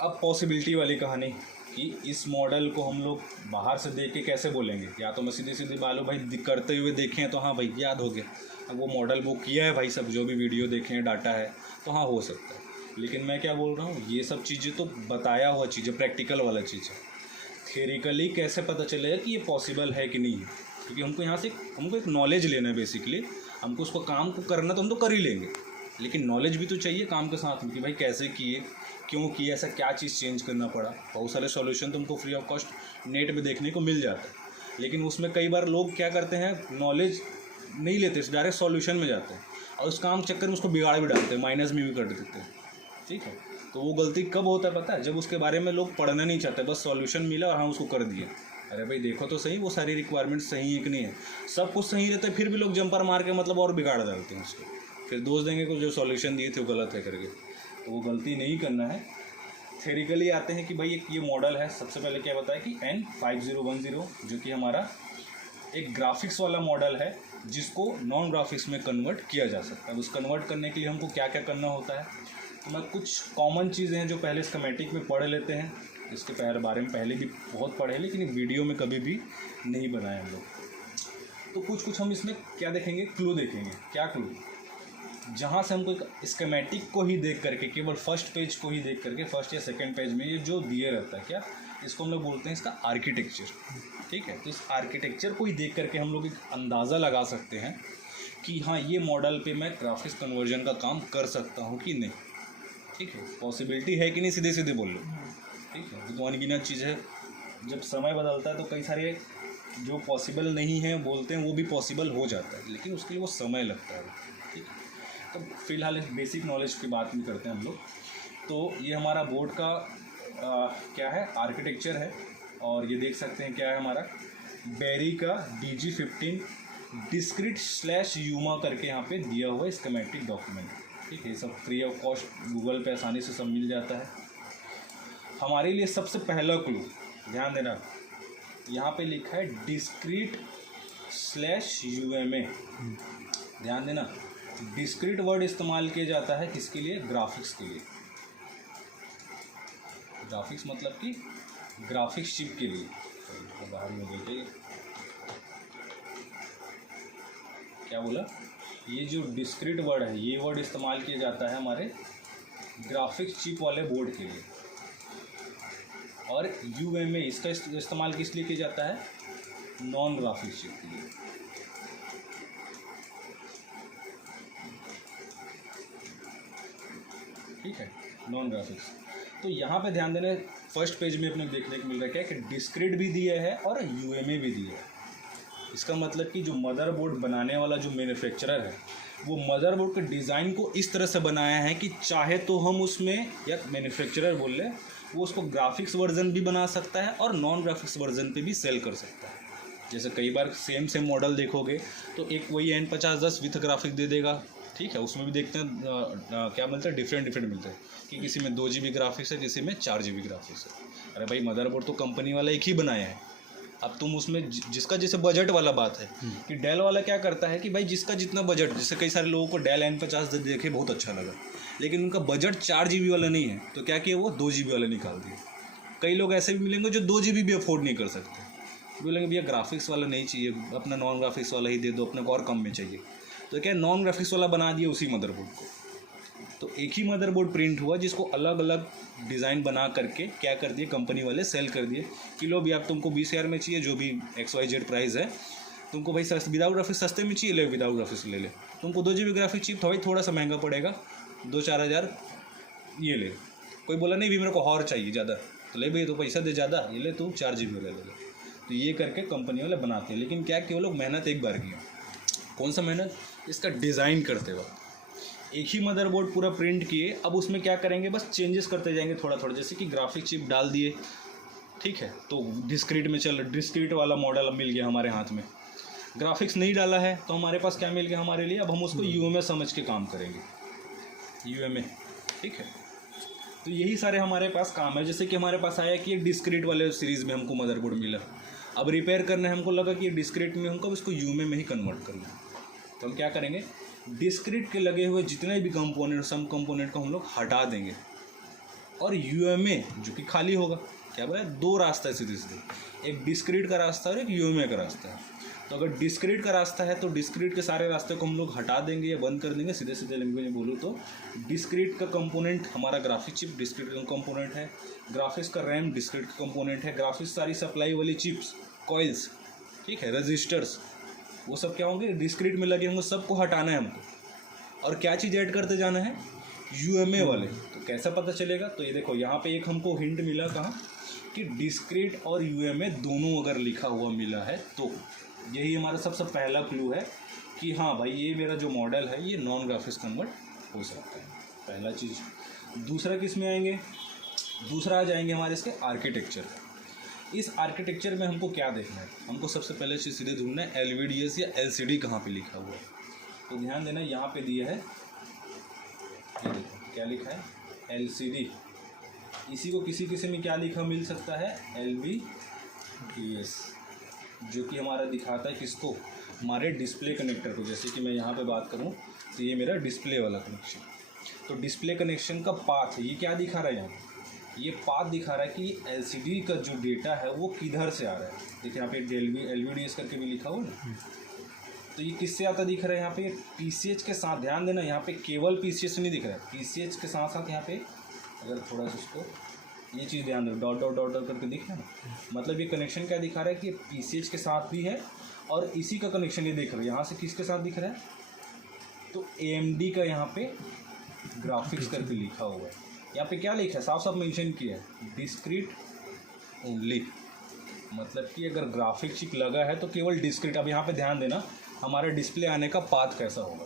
अब पॉसिबिलिटी वाली कहानी कि इस मॉडल को हम लोग बाहर से देख के कैसे बोलेंगे, या तो मैं सीधे सीधे बालो भाई करते हुए देखें हैं तो हाँ भाई याद हो गया, अब वो मॉडल वो किया है भाई, सब जो भी वीडियो देखे हैं डाटा है, तो हाँ हो सकता है। लेकिन मैं क्या बोल रहा हूँ, ये सब चीज़ें तो बताया हुआ चीज़ें, प्रैक्टिकल वाला चीज़ है। थ्योरिकली कैसे पता चलेगा कि ये पॉसिबल है कि नहीं है, क्योंकि हमको यहाँ से हमको एक नॉलेज लेना है बेसिकली, हमको उसको काम को करना तो हम तो कर ही लेंगे, लेकिन नॉलेज भी तो चाहिए काम के साथ में कि भाई कैसे किए, क्यों किए, ऐसा क्या चीज़ चेंज करना पड़ा। बहुत सारे सॉल्यूशन तो हमको फ्री ऑफ कॉस्ट नेट में देखने को मिल जाता है, लेकिन उसमें कई बार लोग क्या करते हैं, नॉलेज नहीं लेते, डायरेक्ट सॉल्यूशन में जाते हैं और उस काम चक्कर में उसको बिगाड़ भी डालते हैं, माइनस में भी कर देते हैं, ठीक है। तो वो गलती कब होता है पता है, जब उसके बारे में लोग पढ़ना नहीं चाहते, बस सॉल्यूशन मिला और हाँ उसको कर दिए। अरे भाई देखो तो सही, वो सारी रिक्वायरमेंट सही है कि नहीं है, सब कुछ सही रहता है, फिर भी लोग जंपर मार के मतलब और बिगाड़ डालते हैं उसको, फिर दोष देंगे को जो सॉल्यूशन दिए थे वो गलत है करके। तो वो गलती नहीं करना है। थ्योरिकली आते हैं कि भाई एक ये मॉडल है, सबसे पहले क्या बताया कि N5010, जो कि हमारा एक ग्राफिक्स वाला मॉडल है, जिसको नॉन ग्राफिक्स में कन्वर्ट किया जा सकता है। उस कन्वर्ट करने के लिए हमको क्या क्या करना होता है, तो मैं कुछ कॉमन चीज़ें हैं जो पहले स्कीमेटिक में पढ़ लेते हैं, इसके बारे में पहले भी बहुत पढ़े, लेकिन वीडियो में कभी भी नहीं बनाए हम लोग। तो कुछ हम इसमें क्या देखेंगे, क्लू देखेंगे। क्या क्लू, जहाँ से हमको एक स्कीमेटिक को ही देख करके, केवल फर्स्ट पेज को ही देख करके, फर्स्ट या सेकंड पेज में ये जो दिए रहता है, क्या इसको हम लोग बोलते हैं इसका आर्किटेक्चर, ठीक है। तो इस आर्किटेक्चर को ही देख करके हम लोग एक अंदाज़ा लगा सकते हैं कि हाँ ये मॉडल पे मैं ग्राफिक्स कन्वर्जन का काम कर सकता हूँ कि नहीं, ठीक है। पॉसिबिलिटी है कि नहीं, सीधे सीधे बोल लो, ठीक है। तो अनगिनत चीज़ है, जब समय बदलता है तो कई सारे जो पॉसिबल नहीं है बोलते हैं वो भी पॉसिबल हो जाता है, लेकिन उसके लिए वो समय लगता है, ठीक है। तो फिलहाल इस बेसिक नॉलेज की बात नहीं करते हैं हम लोग। तो ये हमारा बोर्ड का क्या है, आर्किटेक्चर है, और ये देख सकते हैं क्या है हमारा बेरी का DG15 discrete/UMA करके यहाँ पे दिया हुआ है स्कीमेटिक डॉक्यूमेंट, ठीक है। ये सब फ्री ऑफ कॉस्ट गूगल पे आसानी से सब मिल जाता है। हमारे लिए सबसे पहला क्लू ध्यान देना, यहाँ पे लिखा है discrete/UMA, ध्यान देना, डिस्क्रीट वर्ड इस्तेमाल किया जाता है किसके लिए, ग्राफिक्स के लिए। ग्राफिक्स मतलब कि ग्राफिक्स चिप के लिए, तो बाहर में देखिए क्या बोला, ये जो डिस्क्रीट वर्ड है ये वर्ड इस्तेमाल किया जाता है हमारे ग्राफिक्स चिप वाले बोर्ड के लिए। और UMA इसका इस्तेमाल किस लिए किया जाता है, नॉन ग्राफिक्स चिप के लिए। ठीक है, नॉन ग्राफिक्स। तो यहाँ पे ध्यान देना, फर्स्ट पेज में अपने देखने को मिल रहा है क्या कि डिस्क्रीट भी दिया है और UMA भी दिया है। इसका मतलब कि जो मदरबोर्ड बनाने वाला जो मैन्युफैक्चरर है वो मदरबोर्ड के डिज़ाइन को इस तरह से बनाया है कि चाहे तो हम उसमें, या मैन्युफैक्चरर बोल लें, वो उसको ग्राफिक्स वर्जन भी बना सकता है और नॉन ग्राफिक्स वर्जन पे भी सेल कर सकता है। जैसे कई बार सेम मॉडल देखोगे तो एक वही N5010 विथ ग्राफिक दे देगा, ठीक है, उसमें भी देखते हैं क्या मिलता है, डिफरेंट मिलता है कि किसी में 2 GB ग्राफिक्स है, किसी में 4 GB ग्राफिक्स है। अरे भाई मदरबोर्ड तो कंपनी वाला एक ही बनाया है। अब तुम उसमें जिसका जैसे बजट वाला बात है कि डेल वाला क्या करता है कि भाई जिसका जितना बजट, जैसे कई सारे लोगों को डेल N50 देखे बहुत अच्छा लगा, लेकिन उनका बजट 4 GB वाला नहीं है, तो क्या किया वो 2 GB वाला निकाल दिया। कई लोग ऐसे भी मिलेंगे जो 2 GB भी अफोर्ड नहीं कर सकते, बोलेंगे भैया ग्राफिक्स वाला नहीं चाहिए, अपना नॉन ग्राफिक्स वाला ही दे दो, अपने को और कम में चाहिए। तो क्या नॉन ग्राफिक्स वाला बना दिया उसी मदरबोर्ड को। तो एक ही मदरबोर्ड प्रिंट हुआ जिसको अलग अलग डिज़ाइन बना करके क्या कर दिए कंपनी वाले, सेल कर दिए कि लो भी आप, तुमको 20,000 में चाहिए जो भी XYZ प्राइस है, तुमको भाई विदाउट ग्राफिक्स सस्ते में चाहिए, ले विदाउट ग्राफिक्स ले ले, तुमको 2 GB ग्राफिक चिप तो भाई थोड़ा सा महंगा पड़ेगा, 2-4 हज़ार ये ले। कोई बोला नहीं भी मेरे को और चाहिए ज़्यादा, तो ले भाई तो पैसा दे ज़्यादा, ये ले तू 4 GB ले ले। तो ये करके कंपनी वाले बनाते हैं। लेकिन क्या कि वो लोग मेहनत एक बार किया, कौन सा मेहनत, इसका डिज़ाइन करते वक्त एक ही मदरबोर्ड पूरा प्रिंट किए, अब उसमें क्या करेंगे, बस चेंजेस करते जाएंगे थोड़ा थोड़ा, जैसे कि ग्राफिक चिप डाल दिए, ठीक है, तो डिस्क्रीट में चल, डिस्क्रीट वाला मॉडल अब मिल गया हमारे हाथ में। ग्राफिक्स नहीं डाला है तो हमारे पास क्या मिल गया हमारे लिए, अब हम उसको UMA समझ के काम करेंगे, UMA, ठीक है। तो यही सारे हमारे पास काम है। जैसे कि हमारे पास आया कि ये डिस्क्रीट वाले सीरीज़ में हमको मदरबोर्ड मिला, अब रिपेयर करना है, हमको लगा कि ये डिस्क्रीट में हमको इसको UMA में ही कन्वर्ट करना है, तो हम क्या करेंगे, डिस्क्रीट के लगे हुए जितने भी कंपोनेंट, सम कंपोनेंट को हम लोग हटा देंगे और UMA जो कि खाली होगा। क्या बोला, 2 रास्ता है सीधे सीधे, एक डिस्क्रीट का रास्ता और एक UMA का रास्ता है। तो अगर डिस्क्रीट का रास्ता है तो डिस्क्रीट के सारे रास्ते को हम लोग हटा देंगे या बंद कर देंगे। सीधे सीधे लैंग्वेज में बोलूँ तो डिस्क्रीट का कंपोनेंट हमारा ग्राफिक चिप डिस्क्रीट का कंपोनेंट है, ग्राफिक्स का रैम डिस्क्रीट का कंपोनेंट है, ग्राफिक्स सारी सप्लाई वाली चिप्स, कॉइल्स, ठीक है, रजिस्टर्स, वो सब क्या होंगे डिस्क्रीट में लगे होंगे, सबको हटाना है हमको। और क्या चीज़ ऐड करते जाना है, UMA वाले। तो कैसा पता चलेगा, तो ये देखो यहाँ पे एक हमको हिंट मिला कहाँ कि डिस्क्रीट और UMA दोनों अगर लिखा हुआ मिला है तो यही हमारा सबसे पहला क्लू है कि हाँ भाई ये मेरा जो मॉडल है ये नॉन ग्राफिक्स कन्वर्ट हो सकता है, पहला चीज़। दूसरा किस में आएंगे, दूसरा आ जाएंगे हमारे इसके आर्किटेक्चर। इस आर्किटेक्चर में हमको क्या देखना है, हमको सबसे पहले चीज़ सीधे ढूंढना है LVDS या LCD कहाँ पे लिखा हुआ है। तो ध्यान देना यहाँ पे दिया है, ये देखो क्या लिखा है LCD, इसी को किसी किसी में क्या लिखा मिल सकता है LVDS, जो कि हमारा दिखाता है किसको, हमारे डिस्प्ले कनेक्टर को। जैसे कि मैं यहाँ पे बात करूँ तो ये मेरा डिस्प्ले वाला कनेक्शन, तो डिस्प्ले कनेक्शन का पाथ है, ये क्या दिखा रहा है यहाँ पे, ये पाथ दिखा रहा है कि LCD का जो डेटा है वो किधर से आ रहा है। देखिए यहाँ पे LVDS करके भी लिखा हुआ है, तो ये किससे आता दिख रहा है, यहाँ पे PCH के साथ। ध्यान देना यहाँ पे केवल PCH नहीं दिख रहा है, PCH के साथ साथ यहाँ पे अगर थोड़ा सा उसको ये चीज़ ध्यान दो, डॉट डॉट डॉट डॉट करके दिख रहा है ना, मतलब ये कनेक्शन क्या दिखा रहा है कि PCH के साथ भी है और इसी का कनेक्शन ये देख रहे हो यहाँ से किसके साथ दिख रहा है, तो AMD का यहाँ पे ग्राफिक्स करके लिखा हुआ है। यहाँ पे क्या लिखा है, साफ साफ मेंशन किया है डिस्क्रीट ओनली, मतलब कि अगर ग्राफिक चिप लगा है तो केवल डिस्क्रीट। अब यहाँ पे ध्यान देना हमारे डिस्प्ले आने का पाथ कैसा होगा,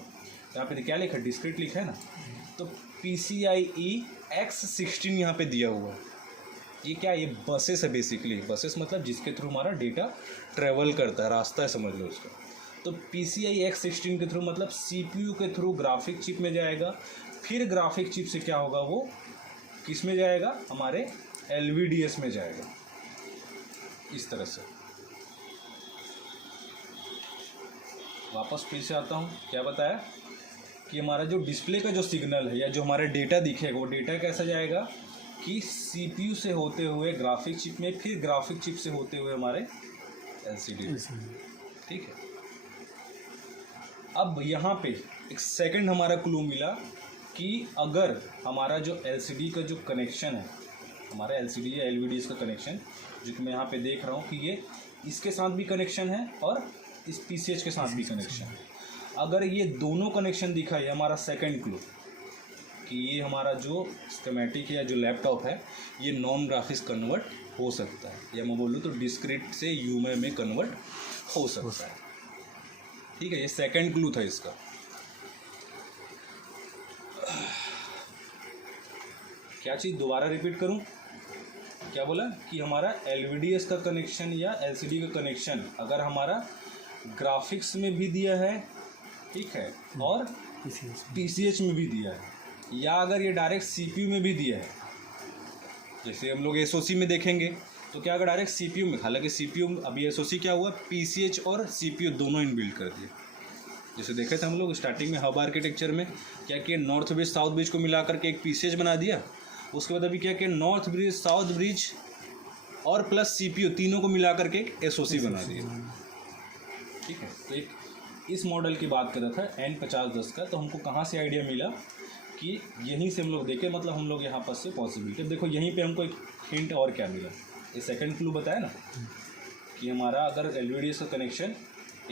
यहाँ पे क्या लिखा है, डिस्क्रीट लिखा है ना, तो PCIe X16 यहाँ पे दिया हुआ है। ये क्या, ये बसेस है बेसिकली, बसेस मतलब जिसके थ्रू हमारा डेटा ट्रेवल करता है, रास्ता है समझ लो उसका। तो PCIe X16 के थ्रू मतलब CPU के थ्रू ग्राफिक चिप में जाएगा, फिर ग्राफिक चिप से क्या होगा वो किस में जाएगा, हमारे LVDS में जाएगा, इस तरह से। वापस फिर से आता हूँ, क्या बताया कि हमारा जो डिस्प्ले का जो सिग्नल है या जो हमारा डेटा दिखेगा वो डेटा कैसा जाएगा, कि सीपीयू से होते हुए ग्राफिक चिप में, फिर ग्राफिक चिप से होते हुए हमारे एलसीडी में। ठीक है, अब यहाँ पे एक सेकंड हमारा क्लू मिला कि अगर हमारा जो एलसीडी का जो कनेक्शन है, हमारा एलसीडी या एलवीडी का कनेक्शन, जो कि मैं यहाँ पे देख रहा हूँ कि ये इसके साथ भी कनेक्शन है और इस पीसीएच के साथ भी कनेक्शन है, अगर ये दोनों कनेक्शन दिखा है, हमारा सेकंड क्लू कि ये हमारा जो स्कीमेटिक या जो लैपटॉप है ये नॉन ग्राफिक्स कन्वर्ट हो सकता है, या मैं बोलूँ तो डिस्क्रीट से यूमे में कन्वर्ट हो सकता है। ठीक है, ये सेकंड क्लू था इसका। क्या चीज़ दोबारा रिपीट करूं? क्या बोला कि हमारा एलवीडीएस का कनेक्शन या एलसीडी का कनेक्शन अगर हमारा ग्राफिक्स में भी दिया है, ठीक है, और पीसीएच में भी दिया है, या अगर ये डायरेक्ट सीपीयू में भी दिया है, जैसे हम लोग एसओसी में देखेंगे तो क्या अगर डायरेक्ट सीपीयू में, हालांकि सीपीयू अभी एसओसी क्या हुआ, पीसीएच और सीपीयू दोनों इनबिल्ट कर दिए। जैसे देखे थे हम लोग स्टार्टिंग में हब आर्किटेक्चर में क्या किया, नॉर्थ ब्रिज साउथ ब्रिज को मिला करके एक पीसीएच बना दिया। उसके बाद अभी क्या किया, नॉर्थ ब्रिज साउथ ब्रिज और प्लस सीपीयू तीनों को मिला करके एक एसओसी बना दिया। ठीक है, तो एक इस मॉडल की बात कर रहा था N5010 का, तो हमको कहाँ से आइडिया मिला कि यहीं से हम लोग देखें, मतलब हम लोग यहाँ पर से पॉसिबिलिटी। देखो यहीं पे हमको एक हिंट और क्या मिला, ये सेकंड क्लू बताया ना कि हमारा अगर एलवीडी का कनेक्शन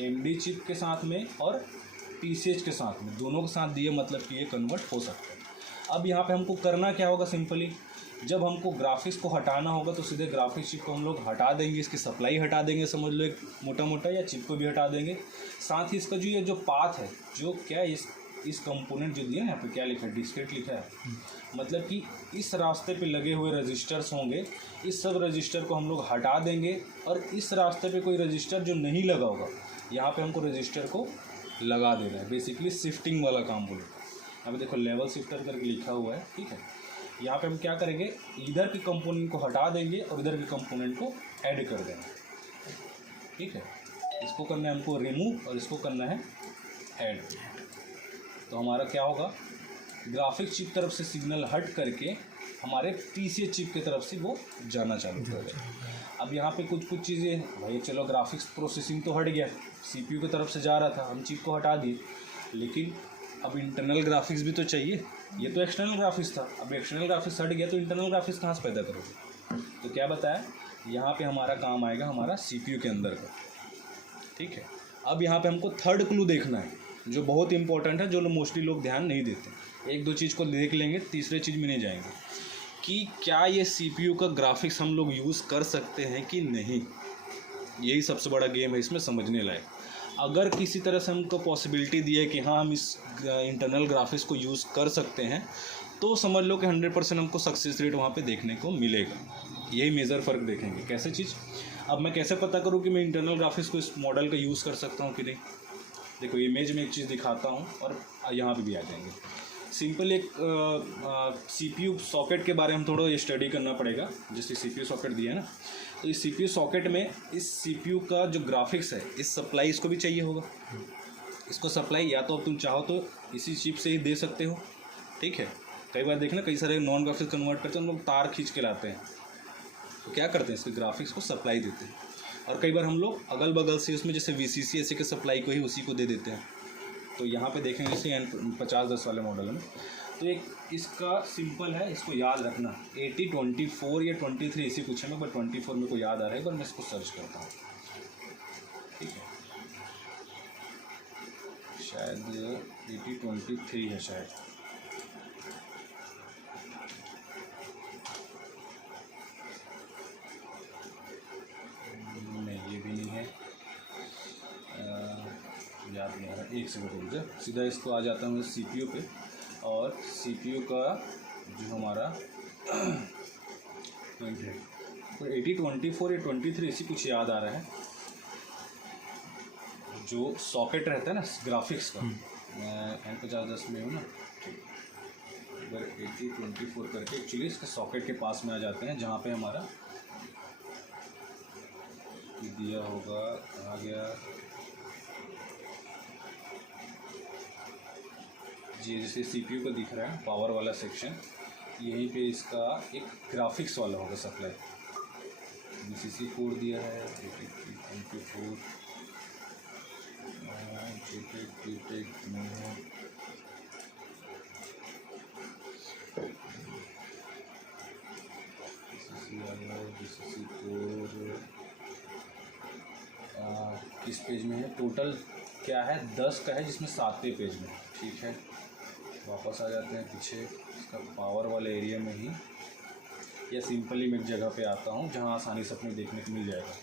एमडी चिप के साथ में और पीसीएच के साथ में, दोनों के साथ दिए, मतलब कि ये कन्वर्ट हो सकता है। अब यहाँ पे हमको करना क्या होगा, सिंपली जब हमको ग्राफिक्स को हटाना होगा तो सीधे ग्राफिक्स चिप को हम लोग हटा देंगे, इसकी सप्लाई हटा देंगे, समझ लो एक मोटा मोटा, या चिप को भी हटा देंगे। साथ ही इसका जो ये जो पाथ है, जो क्या इस कंपोनेंट जो दिया है यहाँ पे क्या लिखा है, डिस्क्रीट लिखा है, मतलब कि इस रास्ते पे लगे हुए रजिस्टर्स होंगे, इस सब रजिस्टर को हम लोग हटा देंगे, और इस रास्ते पे कोई रजिस्टर जो नहीं लगा होगा यहाँ पे हमको रजिस्टर को लगा देना है। बेसिकली शिफ्टिंग वाला काम बोलो। यहाँ पे देखो लेवल शिफ्टर करके लिखा हुआ है। ठीक है, यहाँ पे हम क्या करेंगे, इधर के कंपोनेंट को हटा देंगे और इधर के कंपोनेंट को ऐड कर देंगे। ठीक है, इसको करना है हमको रिमूव और इसको करना है ऐड। तो हमारा क्या होगा, ग्राफिक्स चिप तरफ से सिग्नल हट करके हमारे पीसीएच चिप की तरफ से वो जाना चालू कर देगा। अब यहाँ पे कुछ चीज़ें भाई, चलो ग्राफिक्स प्रोसेसिंग तो हट गया, सीपीयू की तरफ से जा रहा था, हम चिप को हटा दिए, लेकिन अब इंटरनल ग्राफिक्स भी तो चाहिए। ये तो एक्सटर्नल ग्राफिक्स था, अब एक्सटर्नल ग्राफिक्स हट गया तो इंटरनल ग्राफिक्स कहाँ से पैदा करोगे? तो क्या बताया, यहाँ पे हमारा काम आएगा हमारा सीपीयू के अंदर का। ठीक है, अब यहाँ पे हमको थर्ड क्लू देखना है जो बहुत इंपॉर्टेंट है, जो मोस्टली लोग ध्यान नहीं देते। एक दो चीज़ को देख लेंगे, तीसरे चीज़ में नहीं जाएंगे कि क्या ये सीपीयू का ग्राफिक्स हम लोग यूज़ कर सकते हैं कि नहीं। यही सबसे बड़ा गेम है इसमें, समझने लायक। अगर किसी तरह से हमको पॉसिबिलिटी दी है कि हाँ हम इस इंटरनल ग्राफिक्स को यूज़ कर सकते हैं, तो समझ लो कि 100% हमको सक्सेस रेट वहाँ पे देखने को मिलेगा। यही मेजर फ़र्क देखेंगे। कैसे चीज़, अब मैं कैसे पता करूँ कि मैं इंटरनल ग्राफिक्स को इस मॉडल का यूज़ कर सकता हूँ कि नहीं। देखो इमेज में एक चीज़ दिखाता हूँ और यहाँ पे भी आ जाएंगे। सिंपल एक सीपीयू सॉकेट के बारे में थोड़ा स्टडी करना पड़ेगा। जैसे सीपीयू सॉकेट दिया है ना, तो इस सीपीयू सॉकेट में इस सीपीयू का जो ग्राफिक्स है, इस सप्लाई इसको भी चाहिए होगा। इसको सप्लाई या तो अब तुम चाहो तो इसी चिप से ही दे सकते हो। ठीक है, कई बार देखना कई सारे नॉन ग्राफिक्स कन्वर्ट करते हैं, हम लोग तार खींच के लाते हैं, तो क्या करते हैं इसके ग्राफिक्स को सप्लाई देते हैं। और कई बार हम लोग अगल बगल से उसमें जैसे VCC ऐसे के सप्लाई को ही उसी को दे देते हैं। तो यहाँ पे देखेंगे जैसे N5010 वाले मॉडल में, तो एक इसका सिंपल है, इसको याद रखना 80 24 या 23 इसी कुछ है, बट 24 मेरे को याद आ रहा है, पर मैं इसको सर्च करता हूँ। ठीक है, शायद 80 23 है शायद। नहीं, ये भी नहीं है, याद नहीं आ रहा। एक सेकंड रुक जा, सीधा इसको आ जाता हूँ सीपीयू पे, और सीपीयू का जो हमारा तो 80 24 या 23 इसी कुछ याद आ रहा है। जो सॉकेट रहता है ना ग्राफिक्स का, मैं N5010 में हूँ ना, अगर 80 24 करके एक्चुअली इसके सॉकेट के पास में आ जाते हैं, जहाँ पे हमारा दिया होगा, आ गया जी, जैसे सीपीयू का दिख रहा है पावर वाला सेक्शन, यहीं पे इसका एक ग्राफिक्स वाला होगा सप्लाई। BCC कोड दिया है 83.4 BCC कोड किस पेज में है? टोटल क्या है 10 का है, जिसमें 7वें पेज में। ठीक है, वापस आ जाते हैं पीछे इसका पावर वाले एरिया में ही, या सिंपली मैं एक जगह पे आता हूँ जहाँ आसानी से अपने देखने को मिल जाएगा,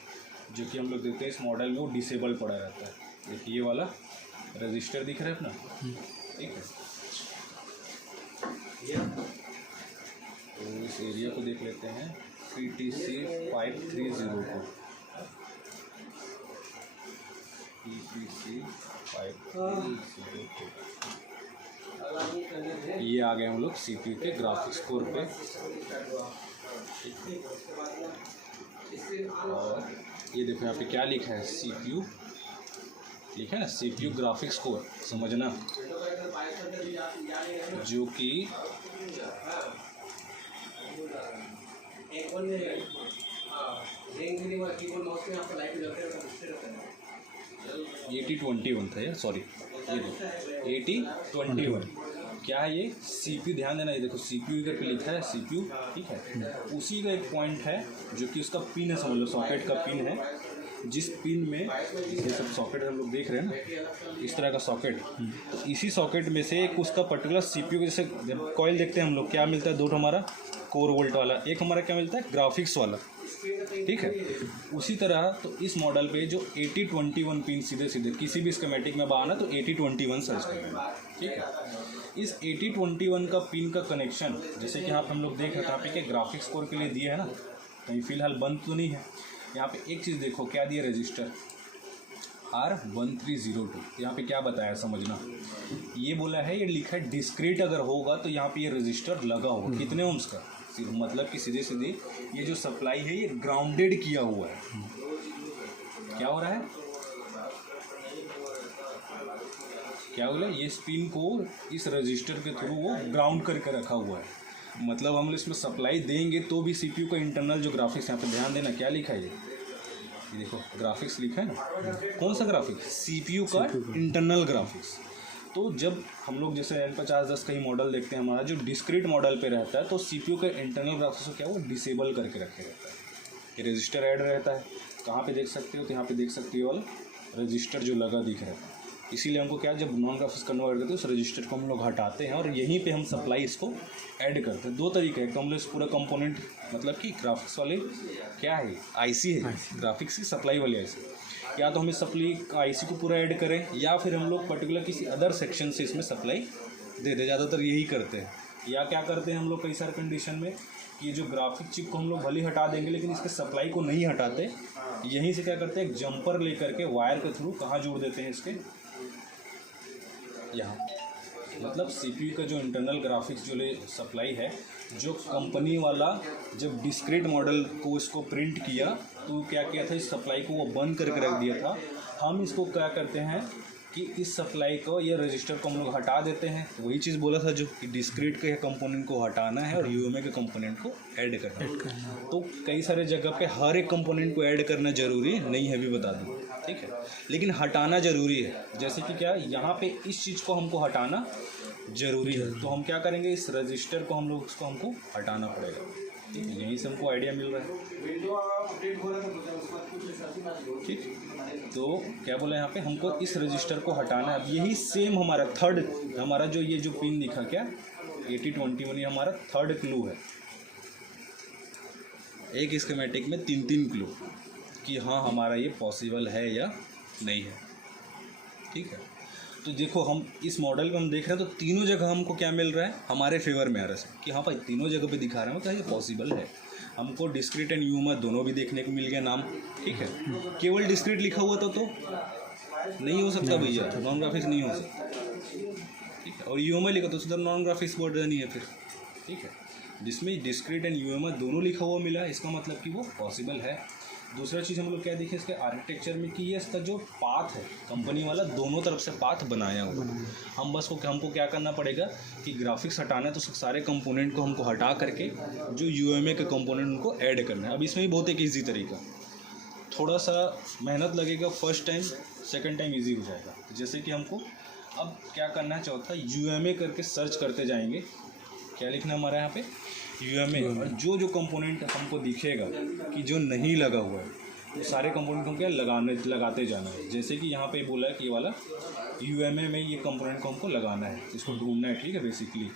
जो कि हम लोग देखते हैं इस मॉडल में वो डिसेबल पड़ा रहता है। देखिए ये वाला रजिस्टर दिख रहा है अपना, ठीक है। तो इस एरिया को देख लेते हैं, PTC 530 को, PTC 530 को। ये आ गए हम लोग CPU के ग्राफिक्स कोर पे। और ये देखो यहाँ पे क्या लिखा है, CPU लिखा है ना, CPU ग्राफिक्स कोर, समझना, जो कि 8021 था यार, सॉरी, ये 8021 क्या है ये? CPU, ध्यान देना, ये देखो CPU इधर पे लिखा है CPU, ठीक है। उसी का एक पॉइंट है जो कि उसका पिन है, समझ लो सॉकेट का पिन है, जिस पिन में ये सब सॉकेट हम लोग देख रहे हैं ना, इस तरह का सॉकेट, तो इसी सॉकेट में से एक उसका पर्टिकुलर CPU के, जैसे जब कॉइल देखते हैं हम लोग, क्या मिलता है? 2 हमारा कोर वोल्ट वाला, एक हमारा क्या मिलता है? ग्राफिक्स वाला, ठीक है। उसी तरह तो इस मॉडल पे जो 8021 पिन सीधे सीधे किसी भी स्कीमेटिक में बाना तो 8021 सर्च करेंगे, ठीक है। इस 8021 का पिन का कनेक्शन, जैसे कि यहाँ पे हम लोग देख रहे हैं, यहाँ पे क्या ग्राफिक्स कोर के लिए दिया है ना, कहीं फिलहाल बंद तो नहीं है। यहाँ पे एक चीज़ देखो, क्या दिया? Register R1302। यहाँ पे क्या बताया समझना, ये बोला है, ये लिखा है डिस्क्रीट अगर होगा तो यहाँ पे ये रजिस्टर लगा होगा, कितने ओम्स का, मतलब कि सीधे सीधे ये जो सप्लाई है ये ग्राउंडेड किया हुआ है। क्या हो रहा है, क्या बोला? ये पिन को इस रजिस्टर के थ्रू वो ग्राउंड करके रखा हुआ है, मतलब हम इसमें सप्लाई देंगे तो भी CPU का इंटरनल जो ग्राफिक्स, यहाँ पे ध्यान देना क्या लिखा है, ये देखो ग्राफिक्स लिखा है ना, कौन सा ग्राफिक्स? CPU का इंटरनल ग्राफिक्स। तो जब हम लोग जैसे N5010 का ही मॉडल देखते हैं, हमारा जो डिस्क्रीट मॉडल पे रहता है, तो CPU का इंटरनल ग्राफिक्स को क्या वो डिसेबल करके रखे रहता है, ये रजिस्टर ऐड रहता है। कहाँ पे देख सकते हो? तो यहाँ पे देख सकते हो वाला रजिस्टर जो लगा दिख रहा है, इसीलिए हमको क्या, जब नॉन ग्राफिक्स कन्वर्ट करते हैं उस रजिस्टर को हम लोग हटाते हैं और यहीं पे हम सप्लाई इसको ऐड करते हैं। 2 तरीके हैं, हम लोग इस पूरा कंपोनेंट, मतलब कि ग्राफिक्स वाले क्या है, IC है, ग्राफिक्स की सप्लाई वाली IC, या तो हम इस सप्लाई IC को पूरा ऐड करें, या फिर हम लोग पर्टिकुलर किसी अदर सेक्शन से इसमें सप्लाई दे दें। ज़्यादातर यही करते हैं। या क्या करते हैं हम लोग कई सारे कंडीशन में, कि जो ग्राफिक चिप को हम लोग भले हटा देंगे लेकिन इसके सप्लाई को नहीं हटाते, यहीं से क्या करते हैं, एक जंपर लेकर के वायर के थ्रू कहाँ जोड़ देते हैं इसके, यहाँ, मतलब CPU का जो इंटरनल ग्राफिक्स जो सप्लाई है, जो कंपनी वाला जब डिस्क्रीट मॉडल को इसको प्रिंट किया तो क्या किया था, इस सप्लाई को वो बंद करके रख दिया था। हम इसको क्या करते हैं कि इस सप्लाई को, ये रजिस्टर को हम लोग हटा देते हैं। वही चीज़ बोला था जो कि डिस्क्रीट के कंपोनेंट को हटाना है और UMA के कंपोनेंट को ऐड करना है। तो कई सारे जगह पे हर एक कंपोनेंट को ऐड करना ज़रूरी नहीं है, भी बता दूँ, ठीक है, लेकिन हटाना ज़रूरी है। जैसे कि क्या, यहाँ पे इस चीज़ को हमको हटाना ज़रूरी है, तो हम क्या करेंगे, इस रजिस्टर को हम लोग उसको हमको हटाना पड़ेगा, ठीक है। यहीं से हमको आइडिया मिल रहा है, ठीक। तो क्या बोला यहाँ पे, हमको इस रजिस्टर को हटाना है। अब यही सेम हमारा थर्ड, हमारा जो ये जो पिन दिखा क्या 8021, ये हमारा थर्ड क्लू है। एक स्कीमेटिक में 3-3 क्लू कि हाँ हमारा ये पॉसिबल है या नहीं है, ठीक है। तो देखो हम इस मॉडल में हम देख रहे हैं तो तीनों जगह हमको क्या मिल रहा है, हमारे फेवर में आ रहा है कि हाँ भाई तीनों जगह पे दिखा रहे हैं तो ये पॉसिबल है। हमको डिस्क्रीट एंड यूमा दोनों भी देखने को मिल गया नाम, ठीक है। केवल डिस्क्रीट लिखा हुआ था तो नहीं हो सकता भैया, नॉन ग्राफिक्स नहीं हो सकता, ठीक है। और यूमा लिखा तो उधर नॉन ग्राफिक्स वर्ड नहीं है फिर, ठीक है। जिसमें डिस्क्रीट एंड यूमा दोनों लिखा हुआ मिला, इसका मतलब कि वो पॉसिबल है। दूसरा चीज़ हम लोग क्या देखें इसके आर्किटेक्चर में कि ये इसका जो पाथ है कंपनी वाला दोनों तरफ से पाथ बनाया हुआ है। हम बस हमको क्या करना पड़ेगा कि ग्राफिक्स हटाना है तो सारे कंपोनेंट को हमको हटा करके जो UMA के कंपोनेंट उनको ऐड करना है। अब इसमें भी बहुत एक ईजी तरीका, थोड़ा सा मेहनत लगेगा first time, second time easy हो जाएगा। तो जैसे कि हमको अब क्या करना है, चौथा UMA करके सर्च करते जाएंगे। क्या लिखना है हमारा यहाँ पे UMA, और जो कंपोनेंट हमको दिखेगा कि जो नहीं लगा हुआ है वो सारे कंपोनेंट को क्या लगाते जाना है। जैसे कि यहाँ पे बोला है कि ये वाला UMA में ये कंपोनेंट को हमको लगाना है, इसको ढूंढना है। ठीक है, बेसिकली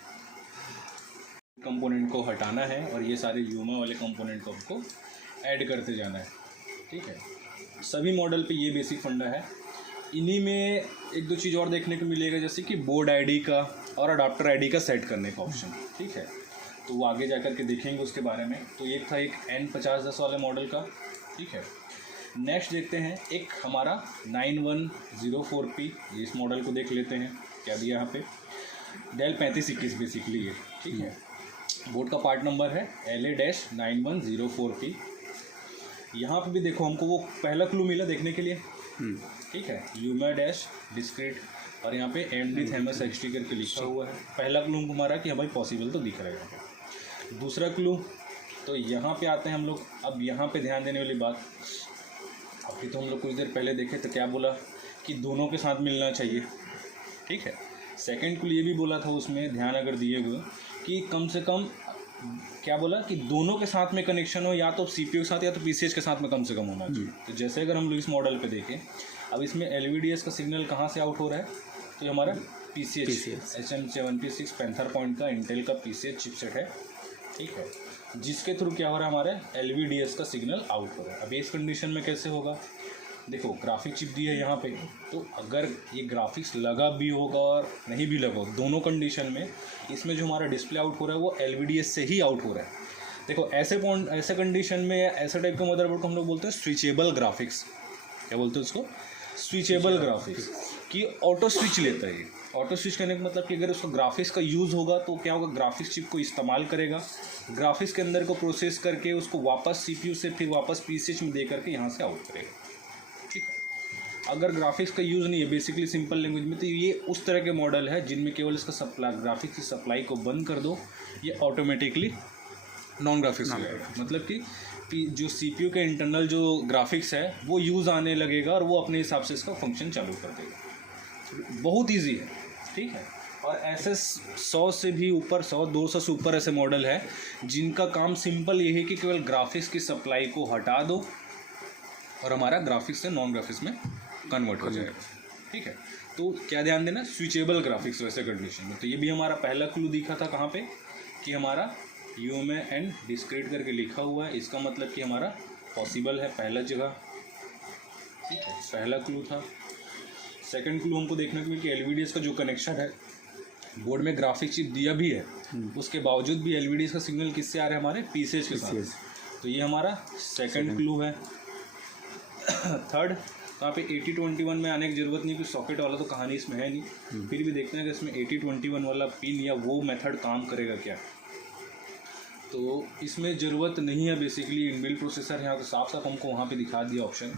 कंपोनेंट को हटाना है और ये सारे UMA वाले कंपोनेंट को हमको ऐड करते जाना है। ठीक है, सभी मॉडल पे ये बेसिक फंडा है। इन्हीं में एक दो चीज़ और देखने को मिलेगा, जैसे कि बोर्ड ID का और अडाप्टर ID का सेट करने का ऑप्शन। ठीक है, तो वो आगे जाकर के देखेंगे उसके बारे में। तो एक था एक N5010 वाले मॉडल का। ठीक है, नेक्स्ट देखते हैं एक हमारा 9104P, इस मॉडल को देख लेते हैं क्या दिया यहाँ पे। डेल 3521 बेसिकली ये। ठीक है, बोर्ड का पार्ट नंबर है LA-9104P। यहाँ पे भी देखो हमको वो पहला क्लू मिला देखने के लिए। ठीक है, UMA डैश डिस्क्रीट और यहाँ पे MD थैमस XT करके लिखा हुआ है। पहला क्लू हमको हमारा कि हमारी पॉसिबल तो दिख रहा है। दूसरा क्लू तो यहाँ पे आते हैं हम लोग। अब यहाँ पे ध्यान देने वाली बात, अभी तो हम लोग कुछ देर पहले देखे तो क्या बोला कि दोनों के साथ मिलना चाहिए। ठीक है, सेकंड क्लू ये भी बोला था उसमें, ध्यान अगर दिए हुए, कि कम से कम क्या बोला कि दोनों के साथ में कनेक्शन हो, या तो CPU के साथ या तो PCH के साथ में कम से कम होना चाहिए। तो जैसे अगर हम लोग इस मॉडल पे देखें, अब इसमें LVDS का सिग्नल कहाँ से आउट हो रहा है, तो ये हमारा PCH SM7P6 पैंथर पॉइंट का इंटेल का PCH चिपसेट है। ठीक है, जिसके थ्रू क्या हो रहा है, हमारे LVDS का सिग्नल आउट हो रहा है। अब इस कंडीशन में कैसे होगा, देखो ग्राफिक चिप दी है यहाँ पे, तो अगर ये ग्राफिक्स लगा भी होगा और नहीं भी लगा, दोनों कंडीशन में इसमें जो हमारा डिस्प्ले आउट हो रहा है वो LVDS से ही आउट हो रहा है। देखो ऐसे कंडीशन में ऐसे टाइप का मदरबोर्ड को हम लोग बोलते हैं स्विचेबल ग्राफिक्स। क्या बोलते हैं उसको, स्विचेबल ग्राफिक्स, कि ऑटो स्विच लेता है। ऑटो स्विच करने का मतलब कि अगर उसको ग्राफिक्स का यूज़ होगा तो क्या होगा, ग्राफिक्स चिप को इस्तेमाल करेगा, ग्राफिक्स के अंदर को प्रोसेस करके उसको वापस CPU से फिर वापस PCH में दे करके यहाँ से आउट करेगा। ठीक है, अगर ग्राफिक्स का यूज़ नहीं है बेसिकली सिंपल लैंग्वेज में, तो ये उस तरह के मॉडल है जिनमें केवल इसका सप्लाई, ग्राफिक्स की सप्लाई को बंद कर दो, ये ऑटोमेटिकली नॉन ग्राफिक्स हो जाएगा। मतलब कि जो CPU के इंटरनल जो ग्राफिक्स है वो यूज़ आने लगेगा और वो अपने हिसाब से इसका फंक्शन चालू कर देगा। बहुत ईजी है। ठीक है, और ऐसे 100 से भी ऊपर, 100-200 से ऊपर ऐसे मॉडल है जिनका काम सिंपल ये है कि केवल ग्राफिक्स की सप्लाई को हटा दो और हमारा ग्राफिक्स से नॉन ग्राफिक्स में कन्वर्ट हो जाएगा। ठीक है, तो क्या ध्यान देना, स्विचेबल ग्राफिक्स वैसे कंडीशन में। तो ये भी हमारा पहला क्लू दिखा था कहाँ पे, कि हमारा UMA एंड डिस्क्रीट करके लिखा हुआ है, इसका मतलब कि हमारा पॉसिबल है पहला जगह। ठीक है, पहला क्लू था। सेकंड क्लू हमको देखने को मिला कि LVDS का जो कनेक्शन है, बोर्ड में ग्राफिक चिप दिया भी है, उसके बावजूद भी LVDS का सिग्नल किससे आ रहा है, हमारे PCH के साथ। तो ये हमारा सेकंड क्लू है। थर्ड, यहाँ पे 8021 में आने की ज़रूरत नहीं, क्योंकि सॉकेट वाला तो कहानी इसमें है नहीं। फिर भी देखते हैं कि इसमें 8021 वाला पिन या वो मेथड काम करेगा क्या। तो इसमें ज़रूरत नहीं है, बेसिकली इनबिल्ट प्रोसेसर यहाँ तो साफ साफ हमको वहाँ पे दिखा दिया ऑप्शन।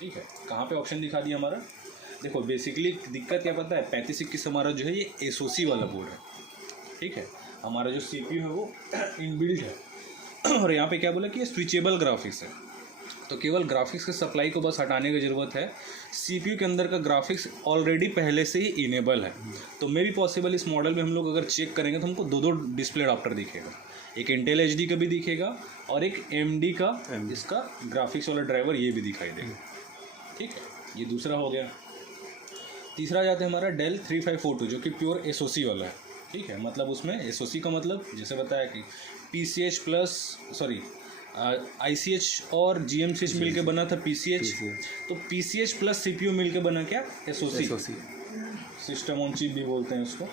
ठीक है, कहाँ पे ऑप्शन दिखा दिया हमारा, देखो बेसिकली दिक्कत क्या पता है, 3521 हमारा जो है ये SOC वाला बोर्ड है। ठीक है, हमारा जो CPU है वो इनबिल्ट है, और यहाँ पे क्या बोला कि ये स्विचेबल ग्राफिक्स है, तो केवल ग्राफिक्स के सप्लाई को बस हटाने की ज़रूरत है। CPU के अंदर का ग्राफिक्स ऑलरेडी पहले से ही इनेबल है। तो मे भी पॉसिबल इस मॉडल में हम लोग अगर चेक करेंगे तो हमको दो डिस्प्ले अडाप्टर दिखेगा, एक इंटेल HD का भी दिखेगा और एक AMD का इसका ग्राफिक्स वाला ड्राइवर ये भी दिखाई देगा। ठीक है, ये दूसरा हो गया। तीसरा जाते हैं हमारा डेल 3542 जो कि प्योर SOC वाला है। ठीक है, मतलब उसमें SOC का मतलब जैसे बताया कि PCH प्लस ICH और GMCH मिल के बना था PCH, तो PCH प्लस CPU मिल के बना क्या, SOC, सिस्टम ऑन चिप भी बोलते हैं उसको,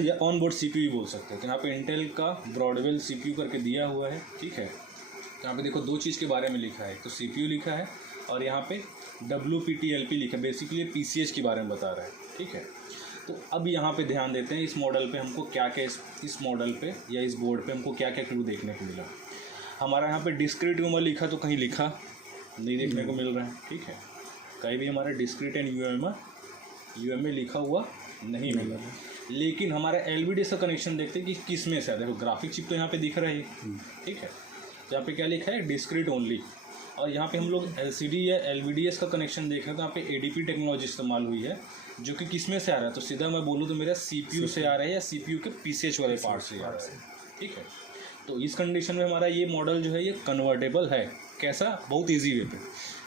या ऑन बोर्ड CPU भी बोल सकते हैं। तो यहाँ पे इंटेल का ब्रॉडवेल CPU करके दिया हुआ है। ठीक है, यहाँ पे देखो दो चीज़ के बारे में लिखा है, तो CPU लिखा है और यहाँ पे WPTLP लिखा है, बेसिकली PCH के बारे में बता रहा है। ठीक है, तो अब यहाँ पे ध्यान देते हैं इस मॉडल पे हमको क्या क्या, इस मॉडल पे या इस बोर्ड पे हमको क्या क्या क्लू देखने को मिला। हमारा यहाँ पे डिस्क्रीट यूएमआर लिखा तो कहीं लिखा नहीं देखने को मिल रहा है, ठीक है। कहीं भी हमारा डिस्क्रीट एंड यूएमए लिखा हुआ नहीं मिल रहा है। लेकिन हमारा एलवीडीएस का कनेक्शन देखते हैं कि किस में से है। देखो ग्राफिक चिप तो यहाँ पे दिख रहा है, ठीक है। तो यहाँ पे क्या लिखा है, डिस्क्रीट ओनली। और यहाँ पे हम लोग एलसीडी या एलवीडीएस का कनेक्शन देख रहे हैं तो यहाँ पे एडीपी टेक्नोलॉजी इस्तेमाल हुई है, जो कि किस में से आ रहा है। तो सीधा मैं बोलूँ तो मेरा सीपीयू से आ रहा है या सीपीयू के पीसीएच वाले पार्ट से आ रहा है, ठीक है। तो इस कंडीशन में हमारा ये मॉडल जो है ये कन्वर्टेबल है। कैसा, बहुत ईजी वे पे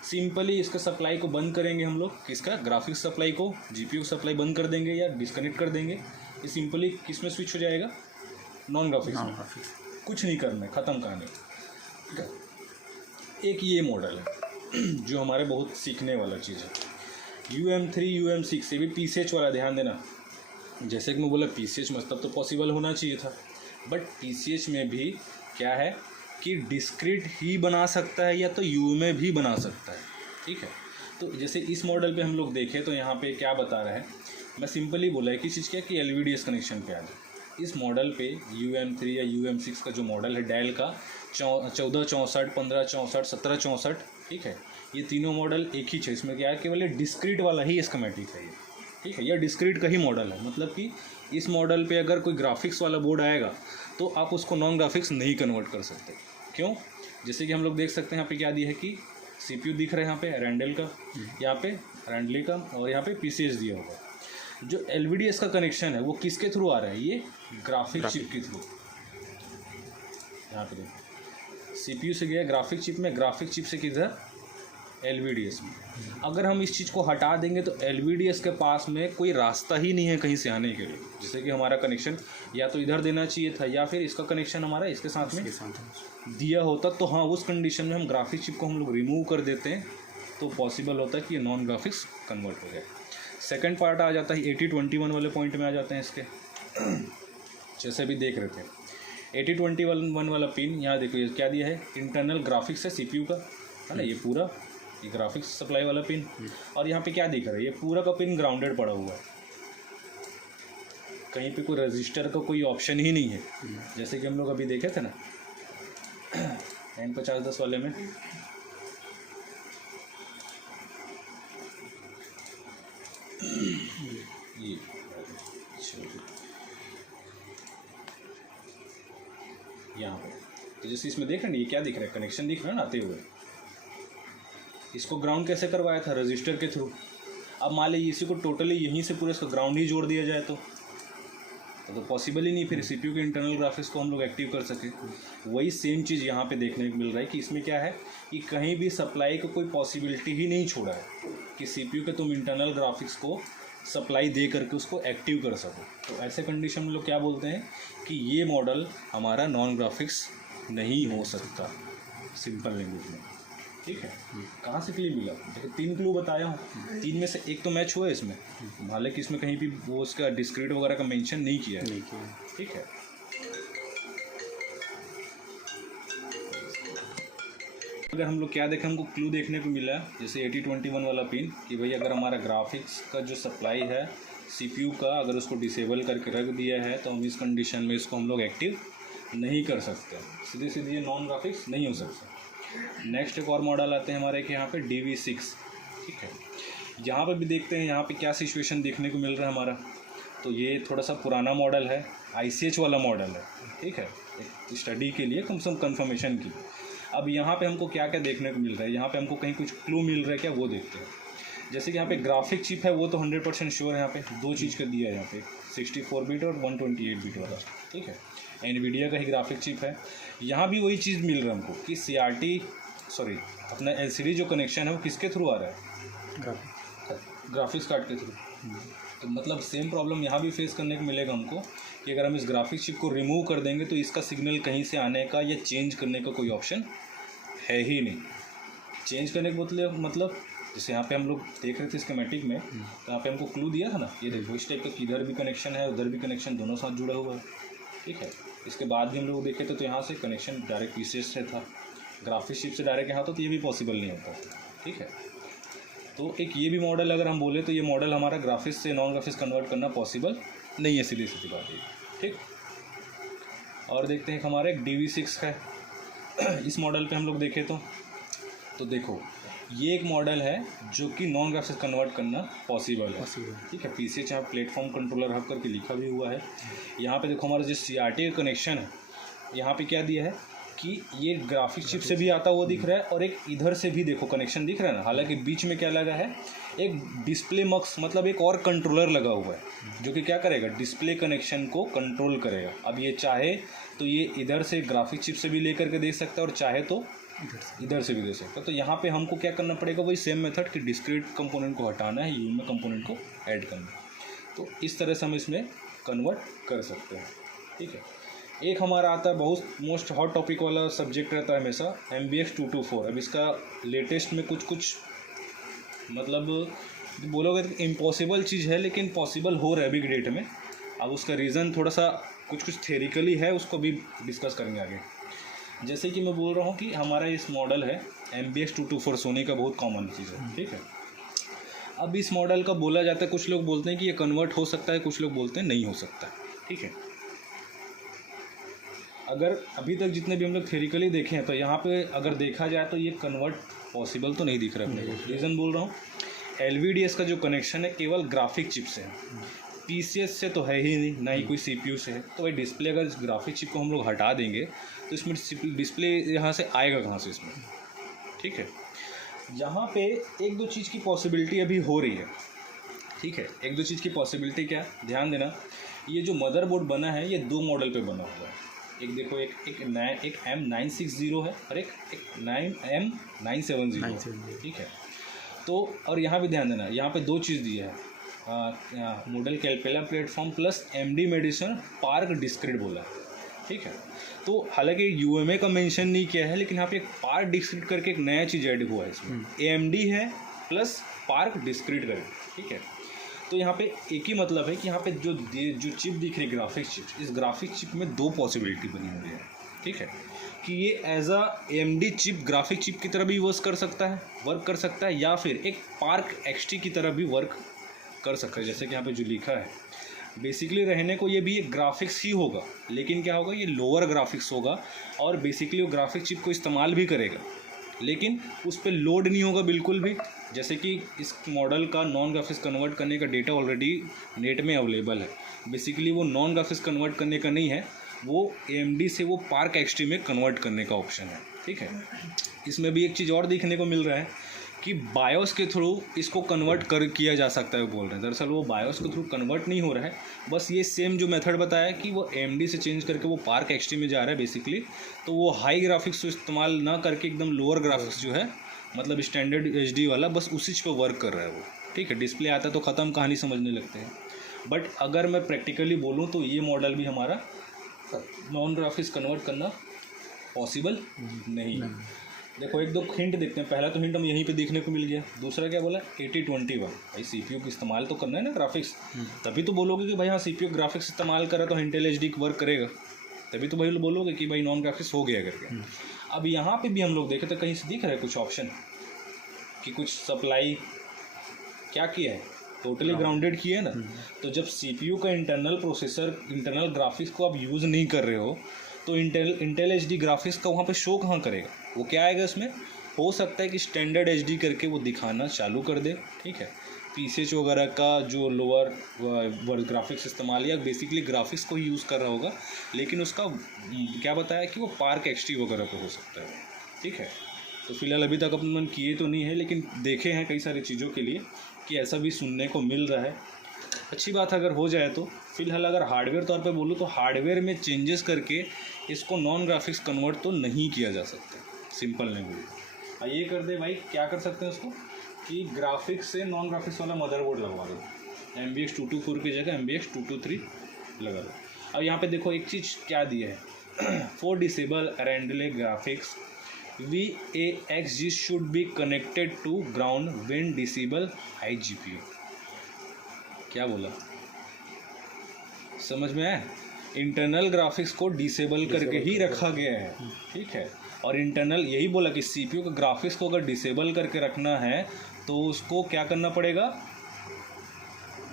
सिंपली इसका सप्लाई को बंद करेंगे हम लोग, किसका, ग्राफिक्स सप्लाई को, जीपीयू सप्लाई बंद कर देंगे या डिस्कनेक्ट कर देंगे। ये सिंपली किस में स्विच हो जाएगा, नॉन ग्राफिक्स में। कुछ नहीं करना है, ख़त्म कहानी, ठीक है। एक ये मॉडल है जो हमारे बहुत सीखने वाला चीज़ है, UM3 UM6 ये भी पीसीएच वाला, ध्यान देना। जैसे कि मैं बोला पीसीएच मतलब तो पॉसिबल होना चाहिए था, बट पीसीएच में भी क्या है कि डिस्क्रीट ही बना सकता है या तो यूएमए भी बना सकता है, ठीक है। तो जैसे इस मॉडल पे हम लोग देखें तो यहाँ पे क्या बता रहा है, मैं सिंपली बोला है कि चीज़ क्या कि एलवीडीएस कनेक्शन पे आ जाए। इस मॉडल पे UM3 या UM6 का जो मॉडल है डेल का 1464, 1564, 1764, ठीक है। ये तीनों मॉडल एक ही है। इसमें क्या है, केवल डिस्क्रीट वाला ही स्कीमेटिक है ये, ठीक है। यह डिस्क्रीट का ही मॉडल है, मतलब कि इस मॉडल पे अगर कोई ग्राफिक्स वाला बोर्ड आएगा तो आप उसको नॉन ग्राफिक्स नहीं कन्वर्ट कर सकते। क्यों, जैसे कि हम लोग देख सकते हैं यहाँ पे क्या दिया है कि सीपीयू दिख रहा है यहाँ पे रैंडल का, यहाँ पे रैंडली का, और यहाँ पे पीसीएच दिया होगा। जो एलवीडीएस का कनेक्शन है वो किसके थ्रू आ रहा है, ये ग्राफिक चिप के थ्रू। यहाँ पे देखो सीपीयू से गया ग्राफिक चिप में, ग्राफिक चिप से किधर, एलवीडीएस में। अगर हम इस चीज़ को हटा देंगे तो एलवीडीएस के पास में कोई रास्ता ही नहीं है कहीं से आने के लिए। जैसे कि हमारा कनेक्शन या तो इधर देना चाहिए था या फिर इसका कनेक्शन हमारा इसके साथ में दिया होता, तो हाँ उस कंडीशन में हम ग्राफिक चिप को हम लोग रिमूव कर देते हैं तो पॉसिबल होता है कि ये नॉन ग्राफिक्स कन्वर्ट हो जाए। सेकेंड पार्ट आ जाता है 8021 वाले पॉइंट में आ जाते हैं इसके। जैसे अभी देख रहे थे 8021 वाला पिन, यहाँ देखो ये क्या दिया है, इंटरनल ग्राफिक्स है सीपीयू का, है ना, ये पूरा ये ग्राफिक्स सप्लाई वाला पिन। और यहाँ पे क्या दिख रहा है, ये पूरा का पिन ग्राउंडेड पड़ा हुआ है, कहीं पे कोई रजिस्टर का कोई ऑप्शन ही नहीं है। जैसे कि हम लोग अभी देखे थे ना N5010 वाले में, ये यहाँ पे तो जैसे इसमें देख रहे हैं ये क्या दिख रहा है, कनेक्शन दिख रहा है ना आते हुए। इसको ग्राउंड कैसे करवाया था, रजिस्टर के थ्रू। अब मान लीजिए इसी को टोटली यहीं से पूरा इसका ग्राउंड ही जोड़ दिया जाए तो पॉसिबल ही नहीं फिर सीपीयू के इंटरनल ग्राफिक्स को हम लोग एक्टिव कर सके। वही सेम चीज़ यहाँ पे देखने को मिल रहा है कि इसमें क्या है कि कहीं भी सप्लाई को कोई पॉसिबिलिटी ही नहीं छोड़ा है कि सीपीयू के तुम इंटरनल ग्राफिक्स को सप्लाई दे करके उसको एक्टिव कर सको। तो ऐसे कंडीशन में लोग क्या बोलते हैं कि ये मॉडल हमारा नॉन ग्राफिक्स नहीं हो सकता, सिंपल लैंग्वेज में, ठीक है। कहाँ से क्लू मिला, देखो 3 क्लू बताया हूँ, 3 में से एक तो मैच हुआ है इसमें, हालांकि इसमें कहीं भी वो उसका डिस्क्रीट वगैरह का मेंशन नहीं किया है, ठीक है। अगर हम लोग क्या देखें, हमको क्लू देखने को मिला जैसे 8021 वाला पिन कि भाई अगर हमारा ग्राफिक्स का जो सप्लाई है सीपीयू का अगर उसको डिसेबल करके रख दिया है तो हम इस कंडीशन में इसको हम लोग एक्टिव नहीं कर सकते, सीधे सीधे ये नॉन ग्राफिक्स नहीं हो सकता। नेक्स्ट एक और मॉडल आते हैं हमारे के यहाँ पे DV6, ठीक है। यहाँ पर भी देखते हैं यहाँ पे क्या सिचुएशन देखने को मिल रहा है हमारा। तो ये थोड़ा सा पुराना मॉडल है, ICH वाला मॉडल है, ठीक है, एक स्टडी के लिए कम से कम कन्फर्मेशन की। अब यहाँ पे हमको क्या क्या देखने को मिल रहा है, यहाँ पे हमको कहीं कुछ क्लू मिल रहा है क्या, वो देखते हैं। जैसे कि यहाँ पे ग्राफिक चिप है वो तो 100% श्योर है, यहाँ पे 2 चीज़ का दिया है, यहाँ पे 64 बिट और 128 बिट वाला, ठीक है, NVIDIA का ही ग्राफिक चिप है। यहाँ भी वही चीज़ मिल रहा है हमको कि अपना LCD जो कनेक्शन है वो किसके थ्रू आ रहा है, ग्राफिक्स कार्ड के थ्रू। तो मतलब सेम प्रॉब्लम यहाँ भी फेस करने को मिलेगा हमको कि अगर हम इस ग्राफिक चिप को रिमूव कर देंगे तो इसका सिग्नल कहीं से आने का या चेंज करने का कोई ऑप्शन है ही नहीं। चेंज करने का मतलब जैसे यहाँ पे हम लोग देख रहे थे स्कीमेटिक में, तो यहाँ पे हमको क्लू दिया था ना, ये देखो इस टाइप का इधर भी कनेक्शन है उधर भी कनेक्शन, दोनों साथ जुड़ा हुआ है, ठीक है। इसके बाद भी हम लोग देखे थे तो यहाँ से कनेक्शन डायरेक्ट पीसीएच से था, ग्राफिक्स चिप से डायरेक्ट यहाँ तो ये भी पॉसिबल नहीं होता, ठीक है। तो एक ये भी मॉडल अगर हम बोले तो ये मॉडल हमारा ग्राफिक्स से नॉन ग्राफिक्स कन्वर्ट करना पॉसिबल नहीं है, सीधी सीधी बात है, ठीक। और देखते हैं हमारा एक DV6 है, इस मॉडल पे हम लोग देखें तो देखो ये एक मॉडल है जो कि नॉन ग्राफिक्स कन्वर्ट करना पॉसिबल है। ठीक है, पीछे चाहे प्लेटफॉर्म कंट्रोलर हब करके लिखा भी हुआ है। यहाँ पे देखो हमारा जो CRT का कनेक्शन है, यहाँ पे क्या दिया है कि ये ग्राफिक्स चिप से भी आता हुआ दिख रहा है और एक इधर से भी देखो कनेक्शन दिख रहा है ना। हालांकि बीच में क्या लगा है, एक डिस्प्ले मक्स मतलब एक और कंट्रोलर लगा हुआ है जो कि क्या करेगा, डिस्प्ले कनेक्शन को कंट्रोल करेगा। अब ये चाहे तो ये इधर से ग्राफिक्स चिप से भी लेकर के देख सकता है और चाहे तो इधर से भी दे सकता है। तो यहाँ पे हमको क्या करना पड़ेगा, वही सेम मेथड कि डिस्क्रीट कंपोनेंट को हटाना है, यूएमए कंपोनेंट को ऐड करना है। तो इस तरह से हम इसमें कन्वर्ट कर सकते हैं। ठीक है, एक हमारा आता है बहुत मोस्ट हॉट टॉपिक वाला सब्जेक्ट रहता है हमेशा, MBX 224। अब इसका लेटेस्ट में कुछ मतलब बोलोगे तो इम्पॉसिबल चीज़ है, लेकिन पॉसिबल हो रहा है अभी की डेट में। अब उसका रीज़न थोड़ा सा कुछ थेरिकली है, उसको भी डिस्कस करेंगे आगे। जैसे कि मैं बोल रहा हूँ कि हमारा इस मॉडल है MBX 224, सोनी का बहुत कॉमन चीज़ है। ठीक है, अब इस मॉडल का बोला जाता है, कुछ लोग बोलते हैं कि ये कन्वर्ट हो सकता है, कुछ लोग बोलते हैं नहीं हो सकता है। ठीक है, अगर अभी तक जितने भी हम लोग थेरिकली देखे हैं तो यहाँ पे अगर देखा जाए तो ये कन्वर्ट पॉसिबल तो नहीं दिख रहा है अपने को। रीज़न बोल रहा हूँ, LVDS का जो कनेक्शन है केवल ग्राफिक चिप से है, PCS से तो है ही नहीं, ना ही कोई CPU से है। तो भाई डिस्प्ले अगर इस ग्राफिक चिप को हम लोग हटा देंगे तो इसमें डिस्प्ले यहाँ से आएगा कहाँ से इसमें। ठीक है, यहाँ पे एक दो चीज़ की पॉसिबिलिटी अभी हो रही है। ठीक है, एक दो चीज़ की पॉसिबिलिटी क्या, ध्यान देना, ये जो मदरबोर्ड बना है ये दो मॉडल पे बना हुआ है। एक देखो एक M960 है और एक M970। ठीक है, तो और यहाँ भी ध्यान देना, यहाँ पे दो चीज़ दी है, model Calpella platform plus MD Madison park discrete बोला है। ठीक है, तो हालांकि UMA का मेंशन नहीं किया है, लेकिन यहाँ पे एक पार्क डिस्क्रीट करके एक नया चीज़ ऐड हुआ है इसमें, AMD है प्लस पार्क डिस्क्रीट करके। ठीक है, तो यहाँ पे एक ही मतलब है कि यहाँ पे जो चिप दिख रही है ग्राफिक्स चिप, इस ग्राफिक्स चिप में दो पॉसिबिलिटी बनी हुई है। ठीक है, कि ये as a AMD chip graphic chip की तरह भी वर्क कर सकता है, या फिर एक पार्क XT की तरह भी वर्क कर सकता है। जैसे कि यहाँ पे जो लिखा है, बेसिकली रहने को ये भी एक ग्राफिक्स ही होगा, लेकिन क्या होगा, ये लोअर ग्राफिक्स होगा और बेसिकली वो ग्राफिक चिप को इस्तेमाल भी करेगा, लेकिन उस पर लोड नहीं होगा बिल्कुल भी। जैसे कि इस मॉडल का नॉन ग्राफिक्स कन्वर्ट करने का डेटा ऑलरेडी नेट में अवेलेबल है। बेसिकली वो नॉन ग्राफिक्स कन्वर्ट करने का नहीं है, वो AMD से वो पार्क XT में कन्वर्ट करने का ऑप्शन है। ठीक है, इसमें भी एक चीज़ और देखने को मिल रहा है कि बायोस के थ्रू इसको कन्वर्ट किया जा सकता है, वो बोल रहे हैं। दरअसल वो बायोस के थ्रू कन्वर्ट नहीं हो रहा है, बस ये सेम जो मेथड बताया है कि वो AMD से चेंज करके वो पार्क XT में जा रहा है बेसिकली। तो वो हाई ग्राफिक्स को इस्तेमाल ना करके एकदम लोअर ग्राफिक्स जो है, मतलब स्टैंडर्ड HD वाला, बस उसी पे वर्क कर रहा है वो। ठीक है, डिस्प्ले आता तो ख़त्म, कहानी समझने लगते हैं। बट अगर मैं प्रैक्टिकली बोलूँ तो ये मॉडल भी हमारा नॉन ग्राफिक्स कन्वर्ट करना पॉसिबल नहीं है। देखो एक दो हिंट देखते हैं। पहला तो हिंट हम यहीं पे देखने को मिल गया, दूसरा क्या बोला, 80-20 भाई CPU का इस्तेमाल तो करना है ना ग्राफिक्स, तभी तो बोलोगे कि भाई हाँ CPU ग्राफिक्स इस्तेमाल करा तो इंटेल HD वर्क करेगा, तभी तो भाई बोलोगे कि भाई नॉन ग्राफिक्स हो गया करके। अब यहाँ पे भी हम लोग देखें तो कहीं से दिख रहा है कुछ ऑप्शन कि कुछ सप्लाई क्या किया है, टोटली ग्राउंडेड किया है ना। तो जब CPU का इंटरनल ग्राफिक्स को आप यूज़ नहीं कर रहे हो तो इंटेल HD ग्राफिक्स का वहाँ पे शो कहाँ करेगा, वो क्या आएगा इसमें। हो सकता है कि स्टैंडर्ड HD करके वो दिखाना चालू कर दे। ठीक है, PCH वगैरह का जो लोअर ग्राफिक्स इस्तेमाल या बेसिकली ग्राफिक्स को ही यूज़ कर रहा होगा, लेकिन उसका क्या बताया कि वो पार्क XT वगैरह पे हो सकता है। ठीक है, तो फिलहाल अभी तक अपन किए तो नहीं है, लेकिन देखे हैं कई सारी चीज़ों के लिए कि ऐसा भी सुनने को मिल रहा है। अच्छी बात अगर हो जाए तो। फिलहाल अगर हार्डवेयर तौर पे बोलूँ तो हार्डवेयर में चेंजेस करके इसको नॉन ग्राफिक्स कन्वर्ट तो नहीं किया जा सकता, सिंपल नहीं बोलूँ। ये कर दे भाई, क्या कर सकते हैं उसको कि ग्राफिक्स से नॉन ग्राफिक्स वाला मदरबोर्ड लगवा दो, MBX 224 की जगह MBX 223 लगा दो। अब यहाँ पे देखो एक चीज़ क्या दिया है, for disable Ironlake graphics VAXG should be connected to ground when disable high GPU। क्या बोला, समझ में आया। इंटरनल ग्राफिक्स को डिसेबल करके ही रखा गया है। ठीक है, और इंटरनल यही बोला कि CPU का ग्राफिक्स को अगर डिसेबल करके रखना है तो उसको क्या करना पड़ेगा,